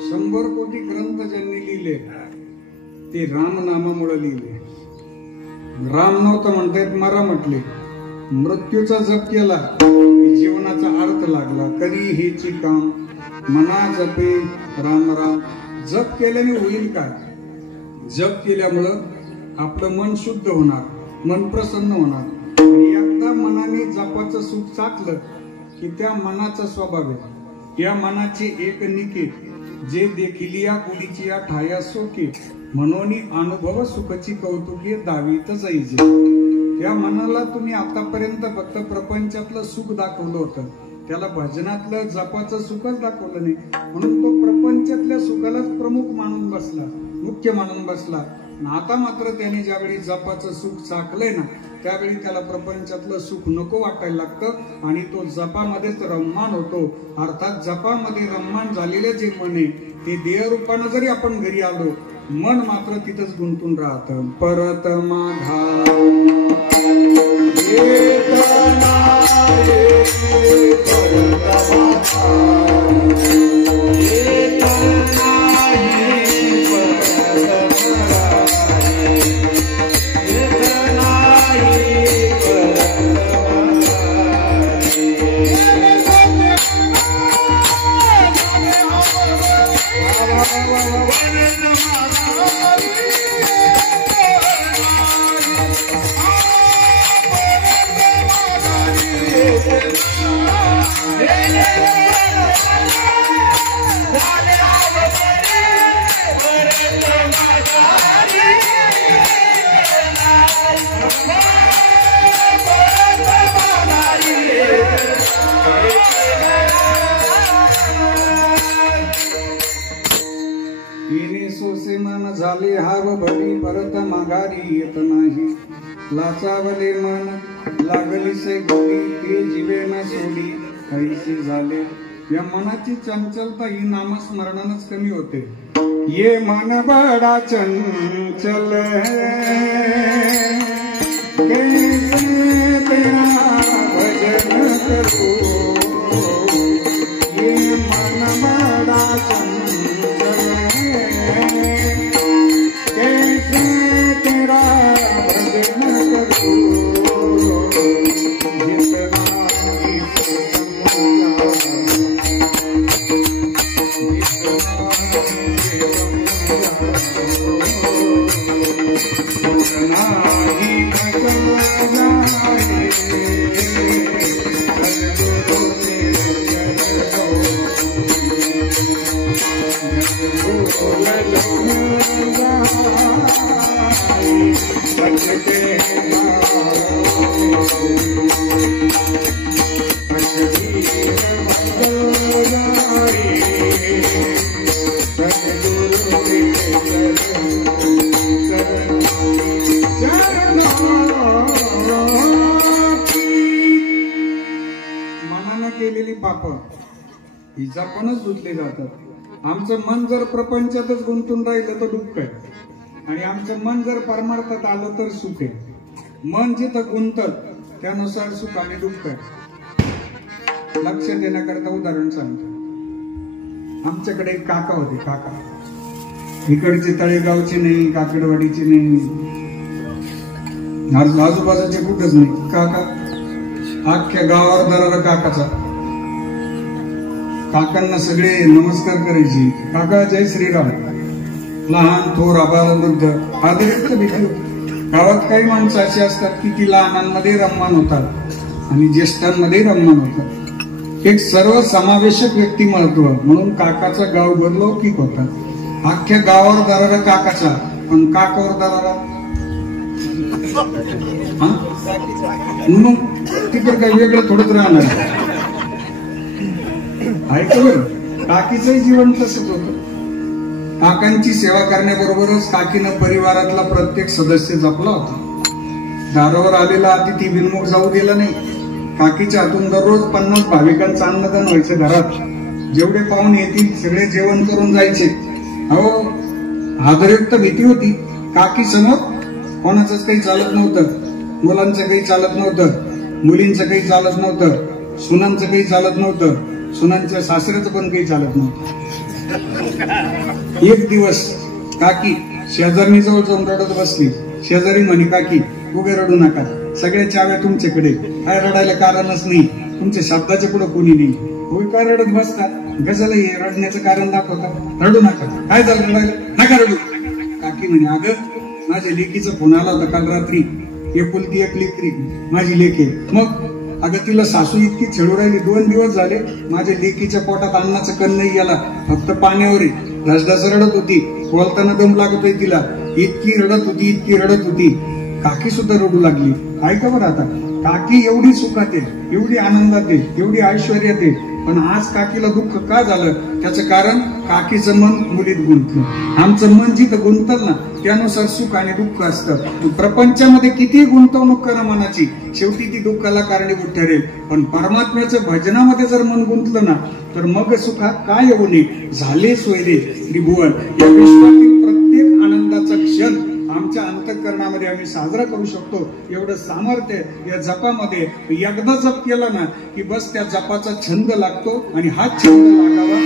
100 कोटी ग्रंथ ज्यांनी लिहिले ते राम नामामुळे लिहिले. राम नव्हतं म्हणतायत मरा म्हटले. मृत्यूचा जप केला की जीवनाचा अर्थ लागला. कधी हेची काम मना जपे राम राम. जप केल्याने होईल काय? जप केल्यामुळं आपलं मन शुद्ध होणार, मन प्रसन्न होणार. एकदा मनाने जपाचं सुख चाकलं की त्या मनाचा स्वभाव आहे. या मनाचे एक निकेत जे देखील या गुढीची या ठाया सोके म्हणून अनुभव सुखची कौतुके दावीत जायचे. त्या मनाला तुम्ही आतापर्यंत फक्त प्रपंचातलं सुख दाखवलं होतं, त्याला भजनातलं जपाचं सुखच दाखवलं नाही. म्हणून तो प्रपंचातल्या सुखालाच प्रमुख मानून बसला, मुख्य मानून बसला. आता मात्र त्याने ज्यावेळी जपाचं सुख चाकलंय ना त्यावेळी त्याला प्रपंचातलं सुख नको वाटायला लागतं आणि तो जपामध्येच रम्मान होतो. अर्थात जपामध्ये रम्मान झालेले जे मन आहे ते देहरूपानं जरी आपण घरी आलो मन मात्र तिथंच गुंतून राहतं. परत माघा झाले हाव भरी परत माघारी येत नाही. लाचावले मन लागली से गोडी ते जीवे न सोडी कैसे झाले. या मनाची चंचलता ही नामस्मरणानच कमी होते. ये मन बडा चंचल कैसे तेरा भजन करू. ये मन बडा चंचल कैसे तेरा भजन करूं. जितना मनानं केलेली पाप ही जपानच धुतली जातात. आमचं मन जर प्रपंचातच गुंतून राहिलं तर दुःख आहे आणि आमचं मन जर परमार्थात आलं तर सुख आहे. मन जिथं गुंतत त्यानुसार सुख आणि दुःख आहे. लक्ष देण्याकरता उदाहरण सांगतो. आमच्याकडे एक काका होते. काका इकडचे तळेगावचे नाही, काकडवाडीचे नाही, आजूबाजूचे कुठंच नाही. काका अख्ख्या गावावर दरारा काकाचा. काकांना सगळे नमस्कार करायचे. काका जय श्रीराम. लहान थोर आबाल वृद्ध आदरणीय देखील. गावात काही माणसं अशी असतात की ती लहानांमध्ये रम्मान होतात आणि ज्येष्ठांमध्ये रम्मान होतात. एक सर्व समावेशक व्यक्तिमत्व म्हणून काकाचा गावभर लौकिक होता. अख्ख्या गावावर दरारा काकाचा. पण काकावर दरारा मग तिकडे काही वेगळं थोडंच राहणार. ऐकलं काकीचंही जीवन तसंच होतं. काकांची सेवा करण्याबरोबरच काकीनं परिवारातला प्रत्येक सदस्य जपला होता. दारावर आलेला अतिथी बिनमुख जाऊ दिला नाही. काकीच्या हातून दररोज 50 भाविकांचं अन्नदान व्हायचं घरात. जेवढे पाहुणे येतील सगळे जेवण करून जायचे. अहो आदरयुक्त भीती होती. काकी समोर कोणाचंच काही चालत नव्हतं. मुलांचं काही चालत नव्हतं, मुलींचं काही चालत नव्हतं, सुनांचं काही चालत नव्हतं, सुनांच्या सासऱ्याचं पण काही चालत नव्हतं. एक दिवस काकी शेजारणी जवळ जाऊन रडत बसली. शेजारी म्हणे, काकी उगे रडू नका, सगळ्या चाव्या तुमच्याकडे, काय रडायला कारणच नाही, तुमच्या शब्दाच्या पुढे कोणी नाही. होय, काय रडत बसता, कशाला हे रडण्याचं कारण दाखवता, रडू नका, काय झालं रडायला, नका रडू. काकी म्हणे, अगं माझ्या लेकीचा फोन आला होता काल रात्री, एकुलती एक लेकरी माझी लेक आहे. मग अगं तिला सासू इतकी छेडू राहिली, 2 दिवस झाले माझ्या लेकीच्या पोटात अन्नाचं कण नाही गेला, फक्त पाण्यावर आहे. धसधस रडत होती, बोलताना दम लागतोय तिला, इतकी रडत होती, इतकी रडत होती. काकी सुद्धा रडू लागली. ऐका बरं आता, काकी एवढी सुखात आहे, एवढी आनंदात आहे, एवढी ऐश्वर्यात आहे, पण आज काकीला दुःख का झालं? त्याचं कारण काकीचं मन मुलीत गुंतलं. आमचं मन जिथं गुंतल ना त्यानुसार सुख आणि दुःख असतं. प्रपंचामध्ये किती गुंतवणूक करा मनाची, शेवटी ती दुःखाला कारणीभूत ठरेल. पण परमात्म्याचं भजनामध्ये जर मन गुंतलं ना तर मग सुखात काय येऊ नये, झाले सोयरे त्रिभुवन. या विश्वातील प्रत्येक आनंदाचा क्षण आमच्या अंतःकरणामध्ये आम्ही साजरा करू शकतो. एवढं सामर्थ्य या जपामध्ये. एकदा जप केला ना की बस त्या जपाचा छंद लागतो आणि हा छंद लागावा.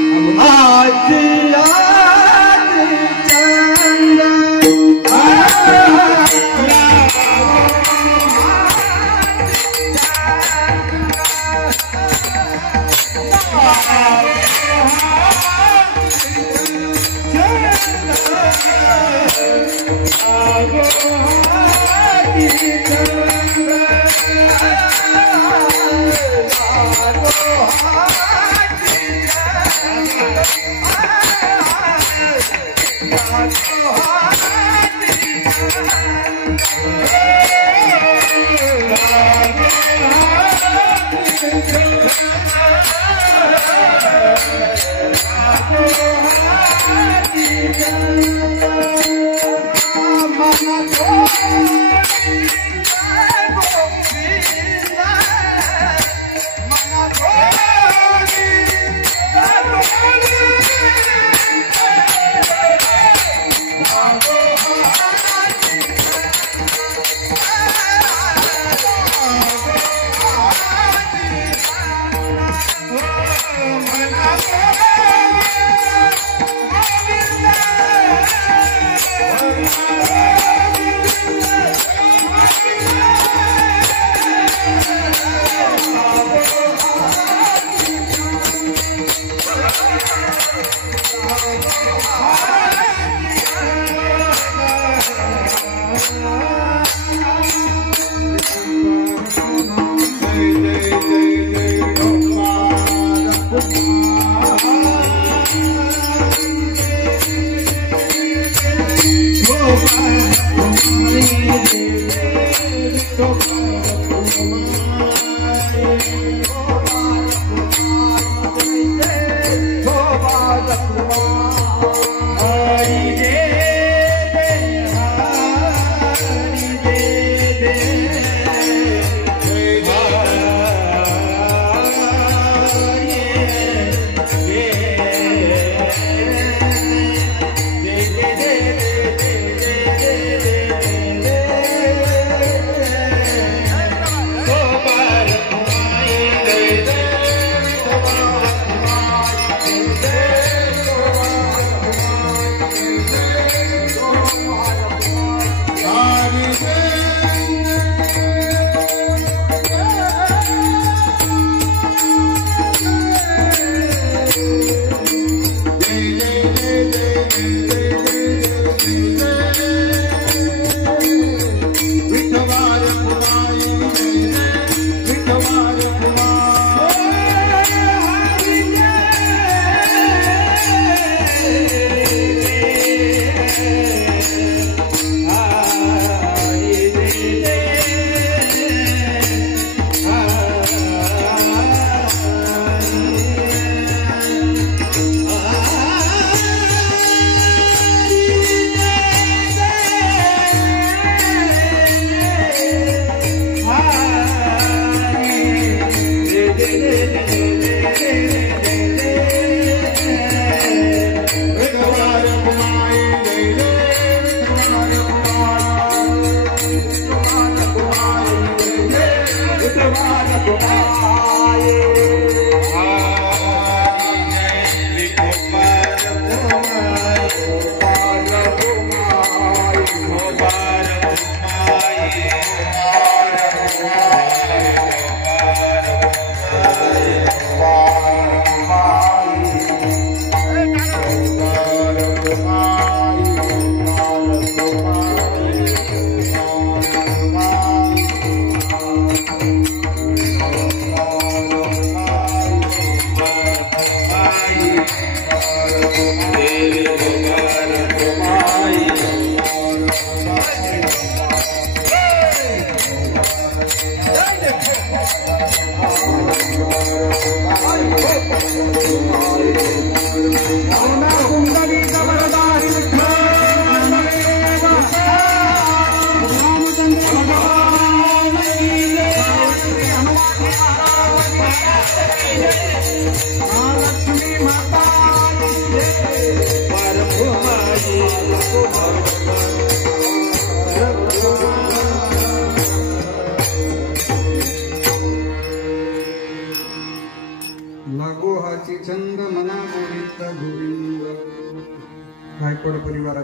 Ring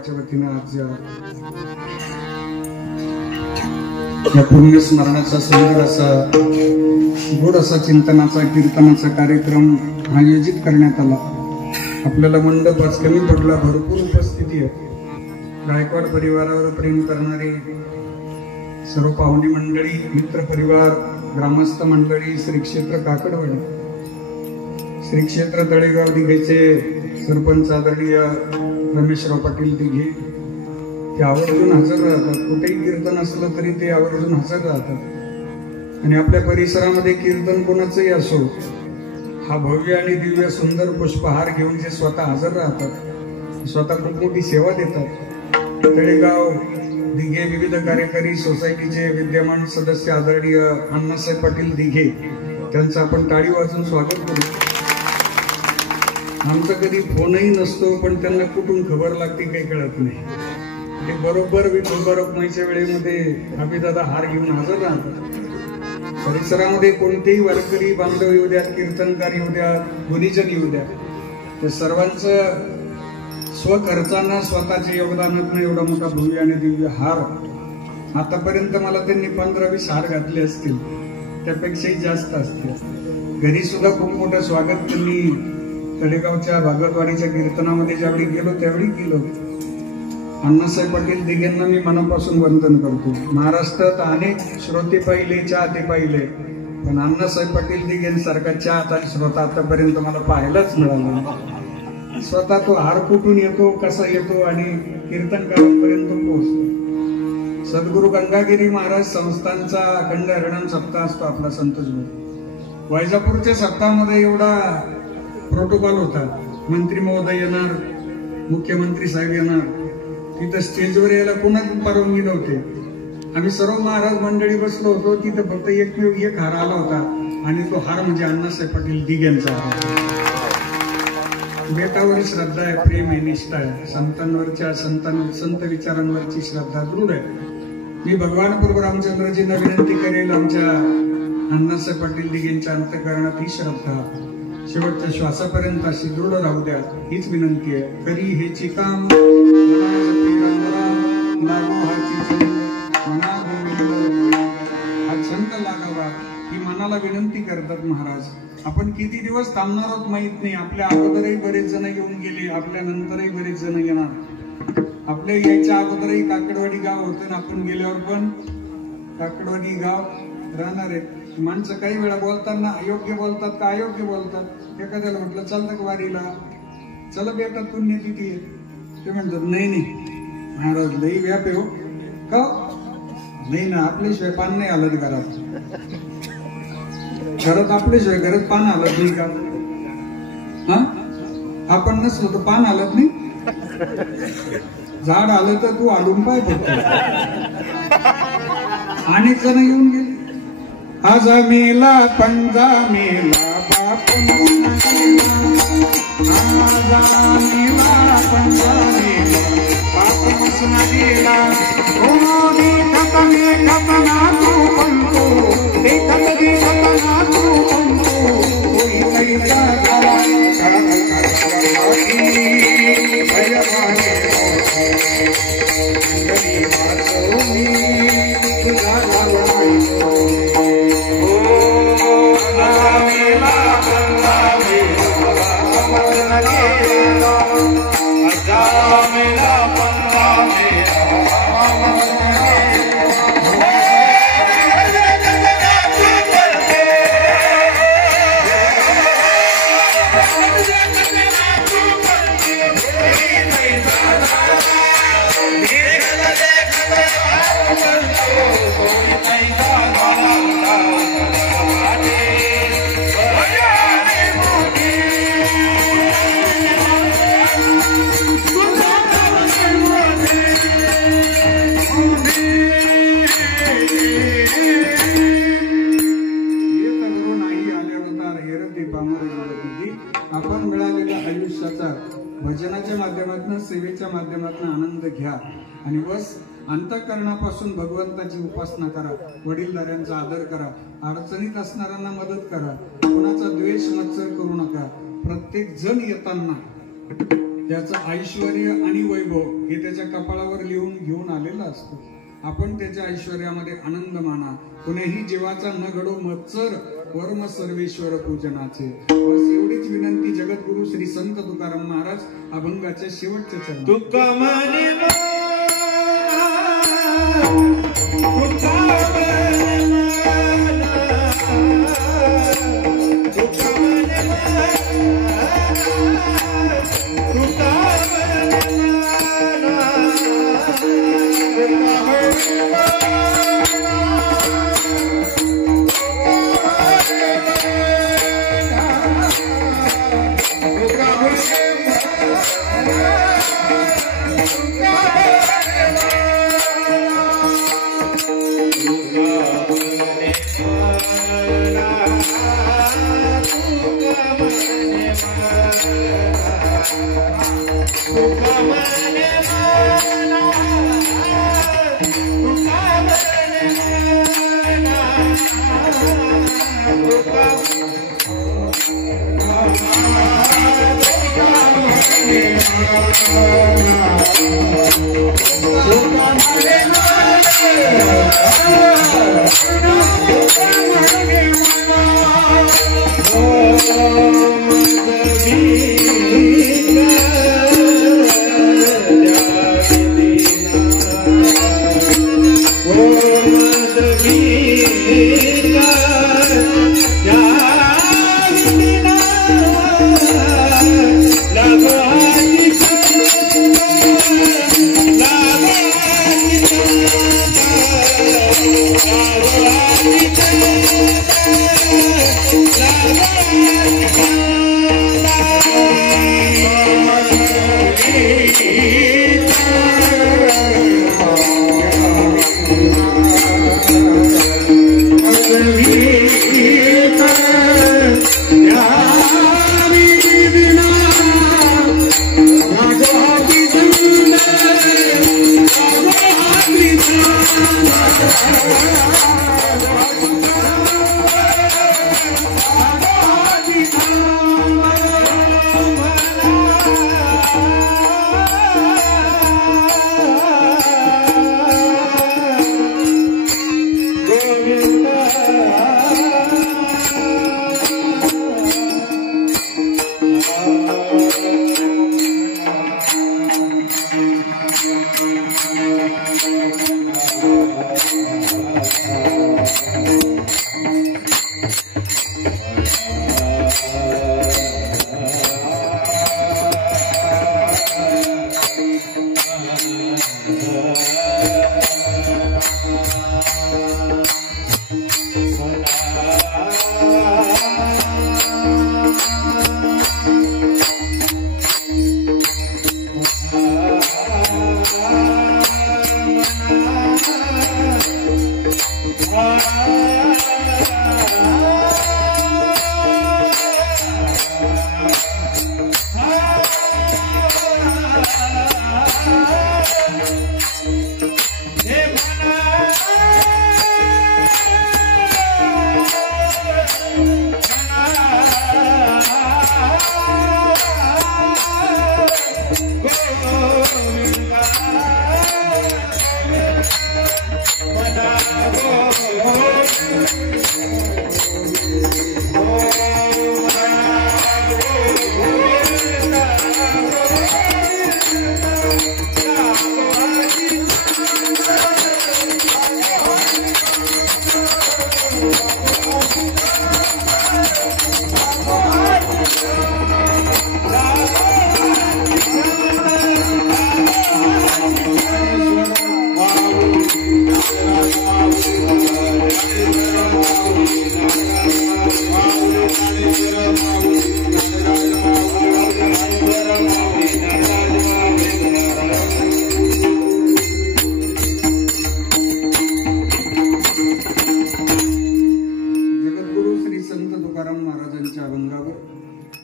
गायकवाडच्या वतीनं आज या पुण्यस्मरणाचा सुंदर असा गोड असा चिंतनाचा कीर्तनाचा कार्यक्रम आयोजित करण्यात आला. आपल्याला मंडप आज कमी पडला, भरपूर उपस्थिती आहे. गायकवाड परिवारावर प्रेम करणारी सर्व पाहुणी मंडळी, मित्र परिवार, ग्रामस्थ मंडळी, श्री क्षेत्र काकडवाडी, श्री क्षेत्र तळेगाव दिघेचे सरपंच आदरणीय रमेशराव पाटील दिघे, ते आवर्जून हजर राहतात. कुठेही कीर्तन असलं तरी ते आवर्जून हजर राहतात. आणि आपल्या परिसरामध्ये कीर्तन कोणाचंही असो, हा भव्य आणि दिव्य सुंदर पुष्पहार घेऊन जे स्वतः हजर राहतात, स्वतः खूप मोठी सेवा देतात. तळेगाव दिघे विविध कार्यकारी सोसायटीचे विद्यमान सदस्य आदरणीय अण्णासाहेब पाटील दिघे, त्यांचं आपण टाळी वाजून स्वागत करू. आमचा कधी फोनही नसतो, पण त्यांना कुठून खबर लागते काही कळत नाही. ते बरोबर विठोबा रखुमाईच्या वेळेमध्ये अभिदादा हार घेऊन हजर राहतात. परिसरामध्ये कोणतेही वारकरी बांधव येऊ द्या, कीर्तनकार येऊ द्या, गुणीजन येऊ द्या, त्या सर्वांचं स्वखर्चानं स्वतःच्या योगदानातनं एवढा मोठा भव्य आणि दिव्य हार, आतापर्यंत मला त्यांनी 15-20 हार घातले असतील, त्यापेक्षाही जास्त असतील. घरी सुद्धा खूप मोठं स्वागत त्यांनी तळेगावच्या भागवतवाडीच्या कीर्तनामध्ये ज्यावेळी गेलो त्यावेळी केलं. अण्णासाहेब पाटील दिघेंना मी मनापासून वंदन करतो. महाराष्ट्रात अनेक श्रोते पाहिले, चाहते पाहिले, पण अण्णासाहेब पाटील दिघेंसारखा चाहता आणि श्रोता आतापर्यंत मला पाहायलाच मिळाला. स्वतः तो हार कुठून येतो, कसा येतो आणि कीर्तनकारांपर्यंत पोहोचतो. सद्गुरू गंगागिरी महाराज संस्थांचा अखंड हरिनाम सप्ताह असतो आपला संतोषभाऊ. वैजापूरच्या सप्ताहामध्ये एवढा प्रोटोकॉल होता. मंत्री महोदय येणार, मुख्यमंत्री साहेब येणार, तिथं स्टेजवर यायला कोणाची परवानगी नव्हते. आम्ही सर्व महाराज मंडळी बसलो होतो. तिथं फक्त एक हार आला होता आणि तो हार म्हणजे अण्णासाहेब पाटील दिघेंचा हार. बेटावर श्रद्धा आहे, प्रेम आहे, निष्ठा आहे. संत विचारांवरची श्रद्धा दृढ आहे. मी भगवान प्रभू रामचंद्रजींना विनंती करेल, आमच्या अण्णासाहेब पाटील दिघेंच्या अंतःकरणात ही श्रद्धा शेवटच्या श्वासापर्यंत अशी दृढ राहू द्या, हीच विनंती आहे. करी हेची काम हा छंद लागावा ही मनाला विनंती करतात महाराज. आपण किती दिवस थांबणार आहोत माहित नाही. आपल्या अगोदरही बरेच जण येऊन गेले, आपल्या नंतरही बरेच जण येणार. आपल्या यायच्या अगोदरही काकडवाडी गाव होतं ना, आपण गेल्यावर पण काकडवाडी गाव राहणार आहे. माणसं काही वेळा बोलताना अयोग्य बोलतात का अयोग्य बोलतात. एखाद्याला म्हटलं चालतं का वारीला, चला बेटा पुण्यतिथी आहे, ते म्हणतात नाही महाराज लई व्याप आहे हो का. नाही ना, आपल्याशिवाय पान नाही आलं घरात. घरात आपल्याशिवाय घरात पान आलत नाही का. हा, आपण नसलो तर पान आलत नाही. झाड आलं तर तू आलून पाय फक्त. अनेक जण येऊन गेले. आज मेला पंजा मेला बाप मेला, पंजा मेला बाप मसना गेला. खतना तू बनतो, खतना तू बनतो. आपण मिळालेल्या आयुष्याचा भजनाच्या माध्यमातून, सेवेच्या माध्यमातून आनंद घ्या आणि बस अंतःकरणापासून भगवंताची उपासना करा. वडीलधाऱ्यांचा आदर करा. अडचणीत असणाऱ्यांना मदत करा. कोणाचा द्वेष मत्सर करू नका. प्रत्येक जण येताना त्याचं ऐश्वर्य आणि वैभव हे त्याच्या कपाळावर लिहून घेऊन आलेलं असतं. आपण त्याच्या ऐश्वर्यामध्ये आनंद माना. कुणीही जीवाचा न घडो मत्सर वर्म सर्वेश्वर पूजनाचे. बस एवढीच विनंती जगद्गुरु श्री संत तुकाराम महाराज अभंगाच्या शेवटचे चरण. तुका म्हणे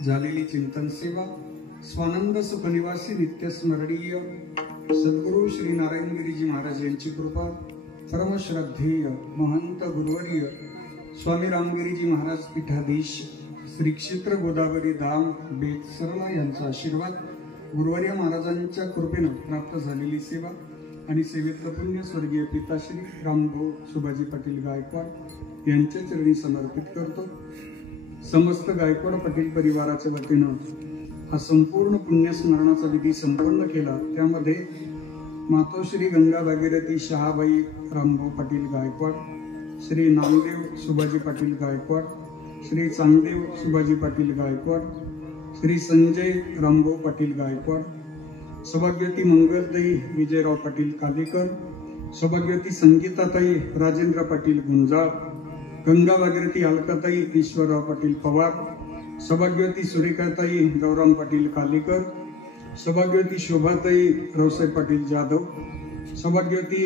झालेली चिंतन सेवा स्वानंद सुखनिवासी नित्य स्मरणीय सद्गुरु श्री नारायणगिरीजी महाराज यांची कृपा, परमश्रद्धेय महंत गुरुवर्य स्वामी रामगिरीजी महाराज पीठाधीश श्री क्षेत्र गोदावरी धाम बेतसरला यांचा आशीर्वाद गुरुवर्य महाराजांच्या कृपेनं प्राप्त झालेली सेवा आणि सेवेतलं पुण्य स्वर्गीय पिताश्री रामभाऊ सुभाजी पाटील गायकवाड यांच्या चरणी समर्पित करतो. समस्त गायकवाड पाटील परिवाराच्या वतीनं हा संपूर्ण पुण्यस्मरणाचा विधी संपन्न केला. त्यामध्ये मातोश्री गंगा भागीरथी शहाबाई रामभाऊ पाटील गायकवाड, श्री नामदेव सुभाजी पाटील गायकवाड, श्री चांगदेव सुभाजी पाटील गायकवाड, श्री संजय रामभाऊ पाटील गायकवाड, सौभाग्यवती मंगलताई विजयराव पाटील कालेकर, सौभाग्यवती संगीताताई राजेंद्र पाटील गुंजाळ, गंगा भागीरथी अलकाताई ईश्वरराव पाटील पवार, सौभाग्यवती सुरेखाताई गौराम पाटील कालेकर, सौभाग्यवती शोभाताई रावसाहेब पाटील जाधव, सौभाग्यवती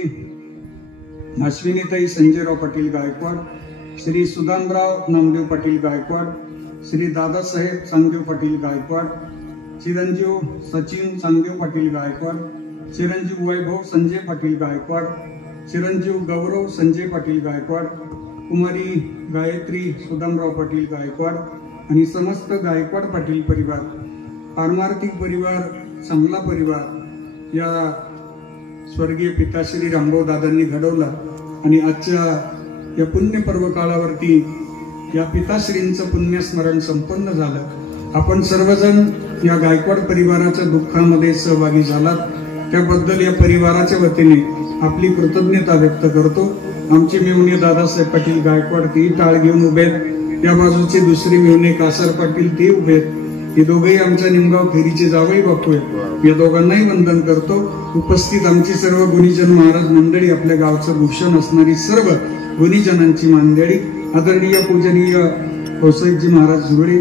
अश्विनीताई संजयराव पाटील गायकवाड, श्री सुदामराव नामदेव पाटील गायकवाड, श्री दादासाहेब चांगदेव पाटील गायकवाड, चिरंजीव सचिन चांगदेव पाटील गायकवाड, चिरंजीव वैभव संजय पाटील गायकवाड, चिरंजीव गौरव संजय पाटील गायकवाड, कुमारी गायत्री सुदामराव पाटील गायकवाड आणि समस्त गायकवाड पाटील परिवार, पारमार्थिक परिवार, चांगला परिवार या स्वर्गीय पिताश्री रामभाऊ दादांनी घडवला. आणि आजच्या या पुण्य पर्व काळावरती या पिताश्रींचं पुण्यस्मरण संपन्न झालं. आपण सर्वजण या गायकवाड परिवाराच्या दुःखामध्ये सहभागी झालात, त्याबद्दल या परिवाराच्या वतीने आपली कृतज्ञता व्यक्त करतो. आमचे मेहुणे दादासाहेब पाटील गायकवाड ते टाळ घेऊन उभेत, त्या बाजूचे दुसरे मेहुणे कासार पाटील ते उभेत. हे दोघेही आमच्या निमगाव खेरीचे जावई बापू आहेत. या दोघांनाही वंदन करतो. उपस्थित आमची सर्व गुणीजन महाराज मंडळी, आपल्या गावचं भूषण असणारी सर्व गुणीजनांची मंडळी, आदरणीय पूजनीय कौसाईजी महाराज जुळे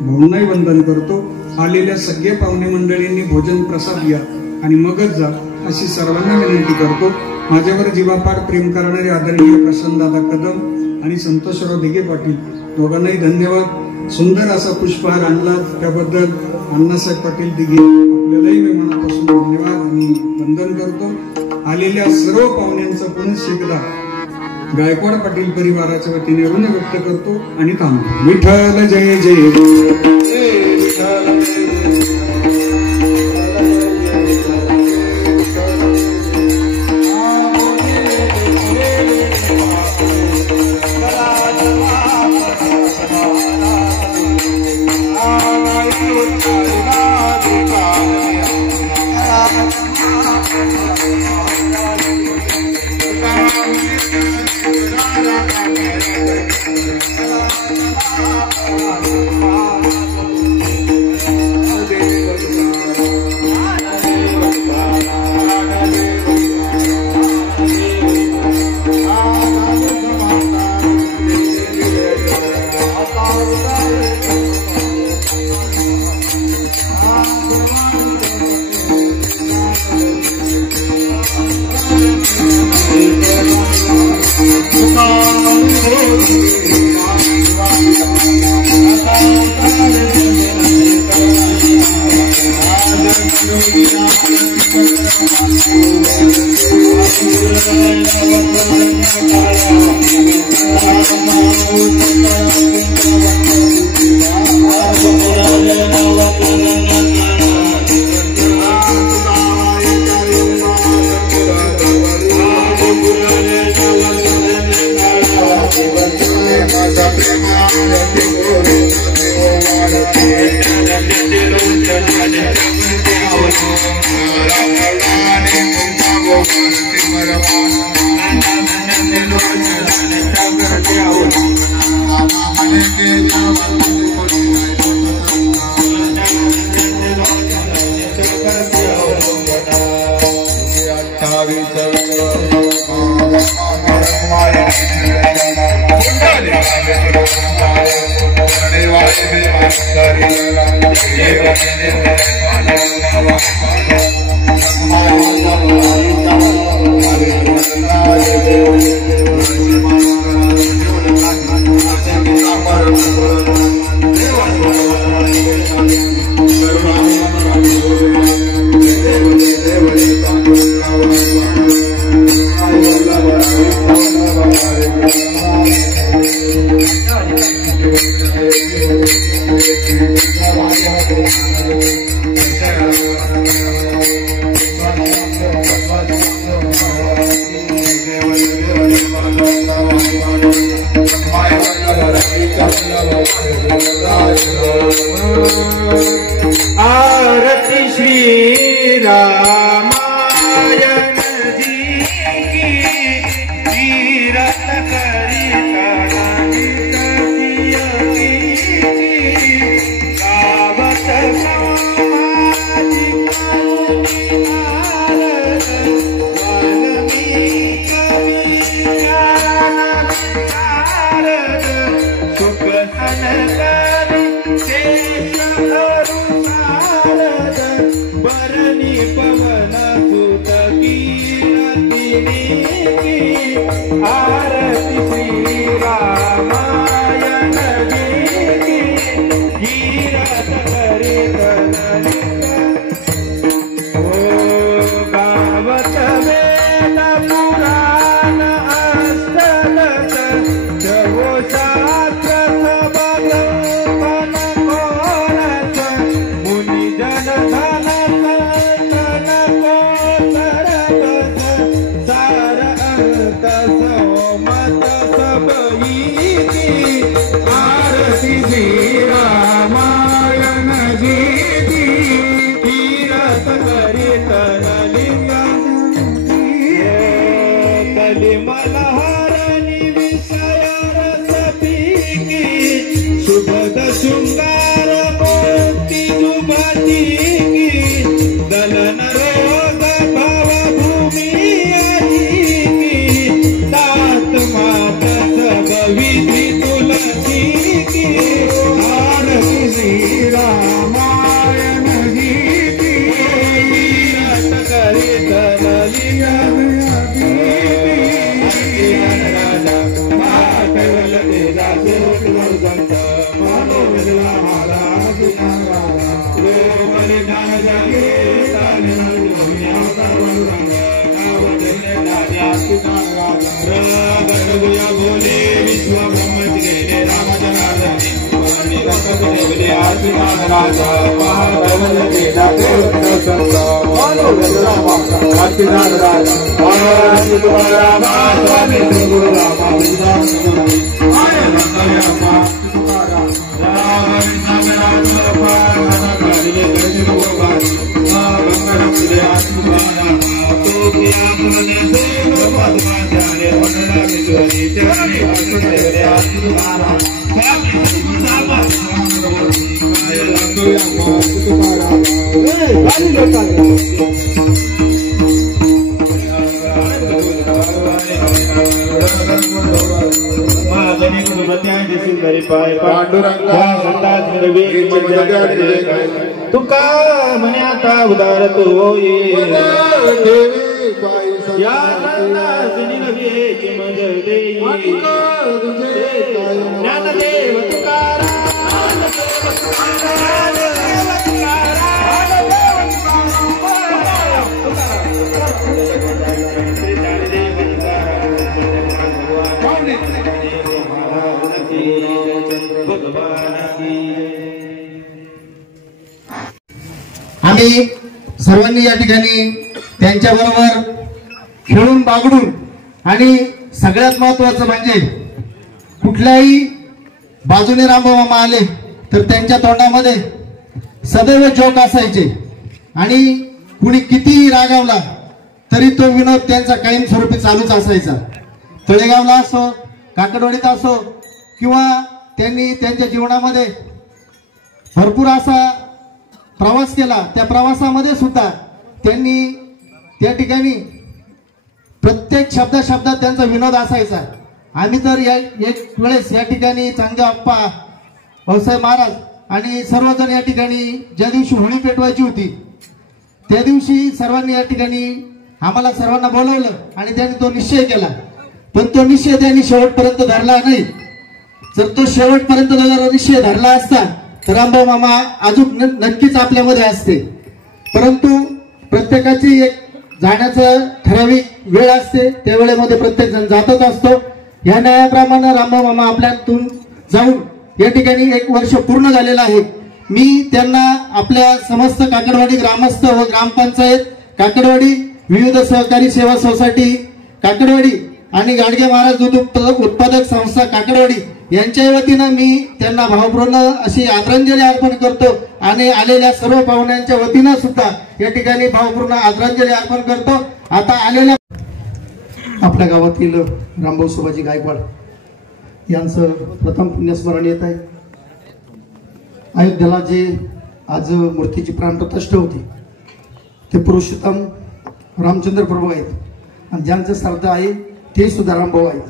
भाऊंनाही वंदन करतो. आलेल्या सगळ्या पाहुणे मंडळींनी भोजन प्रसाद घ्या आणि मगच जा अशी सर्वांना विनंती करतो. माझ्यावर जीवापाड प्रेम करणारे आदरणीय प्रसन्नदादा कदम आणि संतोषराव दिघे पाटील दोघांनाही धन्यवाद. सुंदर असा पुष्पहार आणला त्याबद्दल अण्णासाहेब पाटील दिघे आपल्यालाही मी मनापासून धन्यवाद आणि वंदन करतो. आलेल्या सर्व पाहुण्यांचं पुनश्च एकदा गायकवाड पाटील परिवाराच्या वतीने ऋण व्यक्त करतो आणि थांबतो. विठ्ठल जय जय Thank you. आरती श्री रामायण गीती कीरत करीत ओ गावत वेद पुराण अष्टदश जवो शास्त्र बगवन कोरस मुनिजन धन संतन कोतर सार अंत सोमत सब ईति आरती श्री रामायण गीती कीरत करीत कलिमलहरणी विषय रसपीकी शुभद शृंगार मोती जुबतीकी दलन रोग भव भूमि अजीकी तात मात सब विधि तुलसीकी आरती श्री रामायण गीती कीरत करीत ललिया भोले विश्व ब्रह्म राम तुका म्हणे आता उदार तो या ज्ञानदेव आम्ही सर्वांनी या ठिकाणी त्यांच्या बरोबर खेळून बागडून आणि सगळ्यात महत्वाचं म्हणजे कुठल्याही बाजूने रामभाऊ मामा आले तर त्यांच्या तोंडामध्ये सदैव जोक असायचे आणि कुणी कितीही रागावला तरी तो विनोद त्यांचा कायमस्वरूपी चालूच असायचा. तळेगावला असो, काकडवाडीत असो किंवा त्यांनी त्यांच्या जीवनामध्ये भरपूर असा प्रवास केला. त्या प्रवासामध्ये सुद्धा त्यांनी त्या ठिकाणी प्रत्येक शब्दात त्यांचा विनोद असायचा. आम्ही तर एक वेळेस या ठिकाणी चांगदेव अप्पा, भाऊसाहेब महाराज आणि सर्वजण या ठिकाणी ज्या दिवशी होळी पेटवायची होती त्या दिवशी सर्वांनी या ठिकाणी आम्हाला सर्वांना बोलवलं आणि त्यांनी तो निश्चय केला. पण तो निश्चय त्यांनी शेवटपर्यंत धरला नाही. जर तो शेवटपर्यंत निश्चय धरला असता तर रामभाऊ मामा अजून नक्कीच आपल्यामध्ये असते. परंतु प्रत्येकाची एक जाण्याचं ठराविक वेळ असते, त्या वेळेमध्ये प्रत्येक जण जातच असतो. या न्यायाप्रमाणे रामभाऊ मामा आपल्यातून जाऊन या ठिकाणी 1 वर्ष पूर्ण झालेलं आहे. मी त्यांना आपल्या समस्त काकडवाडी ग्रामस्थ व ग्रामपंचायत काकडवाडी, विविध सहकारी सेवा सोसायटी काकडवाडी आणि गाडगे महाराज दूध उत्पादक संस्था काकडवाडी यांच्या वतीनं मी त्यांना भावपूर्ण अशी आदरांजली अर्पण करतो आणि आलेल्या सर्व पाहुण्यांच्या वतीनं सुद्धा या ठिकाणी भावपूर्ण आदरांजली अर्पण करतो. आता आलेल्या आपल्या गावातील रामभाऊ सुभाजी गायकवाड यांचं प्रथम पुण्यस्मरण येत आहे. अयोध्येला जे आज मूर्तीची प्राणप्रतिष्ठा होती ते पुरुषोत्तम रामचंद्र प्रभू आहेत आणि ज्यांचं श्रद्धा आहे ते सुद्धा रामभाऊ आहेत.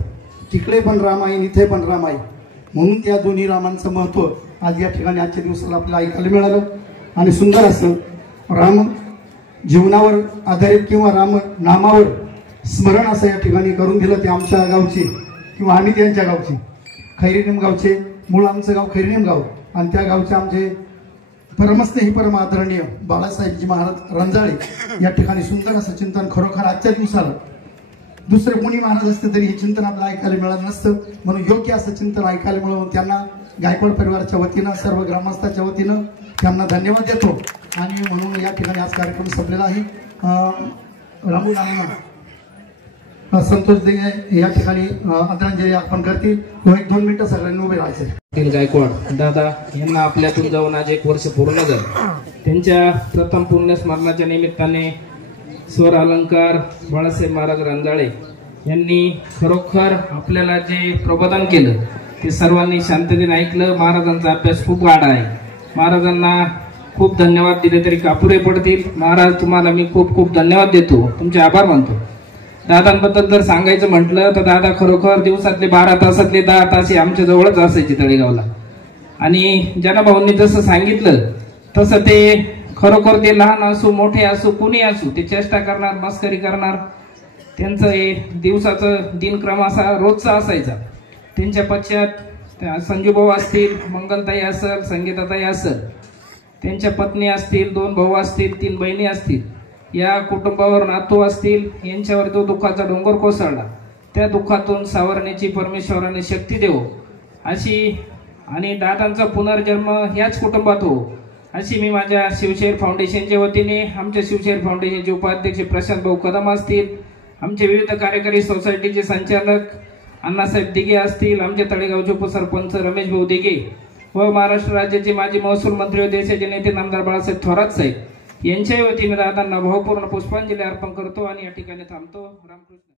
तिकडे पण राम आहे, इथे पण राम आहे, म्हणून त्या दोन्ही रामांचं महत्व आज या ठिकाणी आजच्या दिवसाला आपल्याला ऐकायला मिळालं. आणि सुंदर असं राम जीवनावर आधारित किंवा राम नामावर स्मरण असं या ठिकाणी करून दिलं ते आमच्या गावचे किंवा आम्ही त्यांच्या गावचे खैरीनेम गावचे. मूळ आमचं गाव खैरीनेम गाव आणि त्या गावचे आमचे परमस्नेही परम आदरणीय बाळासाहेबजी महाराज रंजाळे या ठिकाणी सुंदर असं चिंतन खरोखर आजच्या दिवसाला दुसरे कोणी महाराज असते तरी हे चिंतन आपल्याला ऐकायला मिळालं नसतं. म्हणून योग्य असं चिंतन ऐकायला मिळून त्यांना गायकवाड परिवाराच्या वतीनं सर्व ग्रामस्थांच्या वतीनं त्यांना धन्यवाद देतो. आणि म्हणून या ठिकाणी आज कार्यक्रम संपलेला आहे. राहुल नाना संतोष दिघे या ठिकाणी आदरांजली अर्पण करतील. 1-2 मिनिटं सगळ्यांनी उभे राहायचे. गायकवाड दादा यांना आपल्यातून जाऊन आज 1 वर्ष पूर्ण झालं. त्यांच्या प्रथम पुण्यस्मरणाच्या निमित्ताने स्वर अलंकार बाळासाहेब महाराज रंजाळे यांनी खरोखर आपल्याला जे प्रबोधन केलं ते सर्वांनी शांततेने ऐकलं. महाराजांचा अभ्यास खूप वाढा आहे. महाराजांना खूप धन्यवाद दिले तरी कापुरे पडतील. महाराज तुम्हाला मी खूप खूप धन्यवाद देतो, तुमचे आभार मानतो. दादांबद्दल जर सांगायचं म्हटलं तर दादा खरोखर दिवसातले 12 तासातले 10 तास हे आमच्या जवळच असायचे तळेगावला. आणि जनाभाऊंनी जसं सांगितलं तसं ते खरोखर ते लहान असो मोठे असो कुणी असो ते चेष्टा करणार, मस्करी करणार. त्यांचं हे दिवसाचं दिनक्रम असा रोजचा असायचा. त्यांच्या पश्चात संजूभाऊ असतील, मंगलताई असेल, संगीताताई असेल, त्यांच्या पत्नी असतील, 2 भाऊ असतील, 3 बहिणी असतील, या कुटुंबावर नातू असतील. यांच्यावर जो दुःखाचा डोंगर कोसळला त्या दुःखातून सावरण्याची परमेश्वराने शक्ती देवो अशी आणि दादांचा पुनर्जन्म याच कुटुंबात हो अशी मी माझ्या शिवशेर फाउंडेशनच्या वतीने, आमच्या शिवशेर फाउंडेशनचे उपाध्यक्ष प्रशांत भाऊ कदम असतील, आमचे विविध कार्यकारी सोसायटीचे संचालक अण्णासाहेब दिघे असतील, आमचे तळेगावचे उपसरपंच रमेश भाऊ दिघे व महाराष्ट्र राज्याचे माजी महसूल मंत्री व देशाचे नेते नामदार बाळासाहेब थोरात साहेब यांच्या वतीने दादांना भावपूर्ण पुष्पांजली अर्पण करतो आणि या ठिकाणी थांबतो. रामकृष्ण.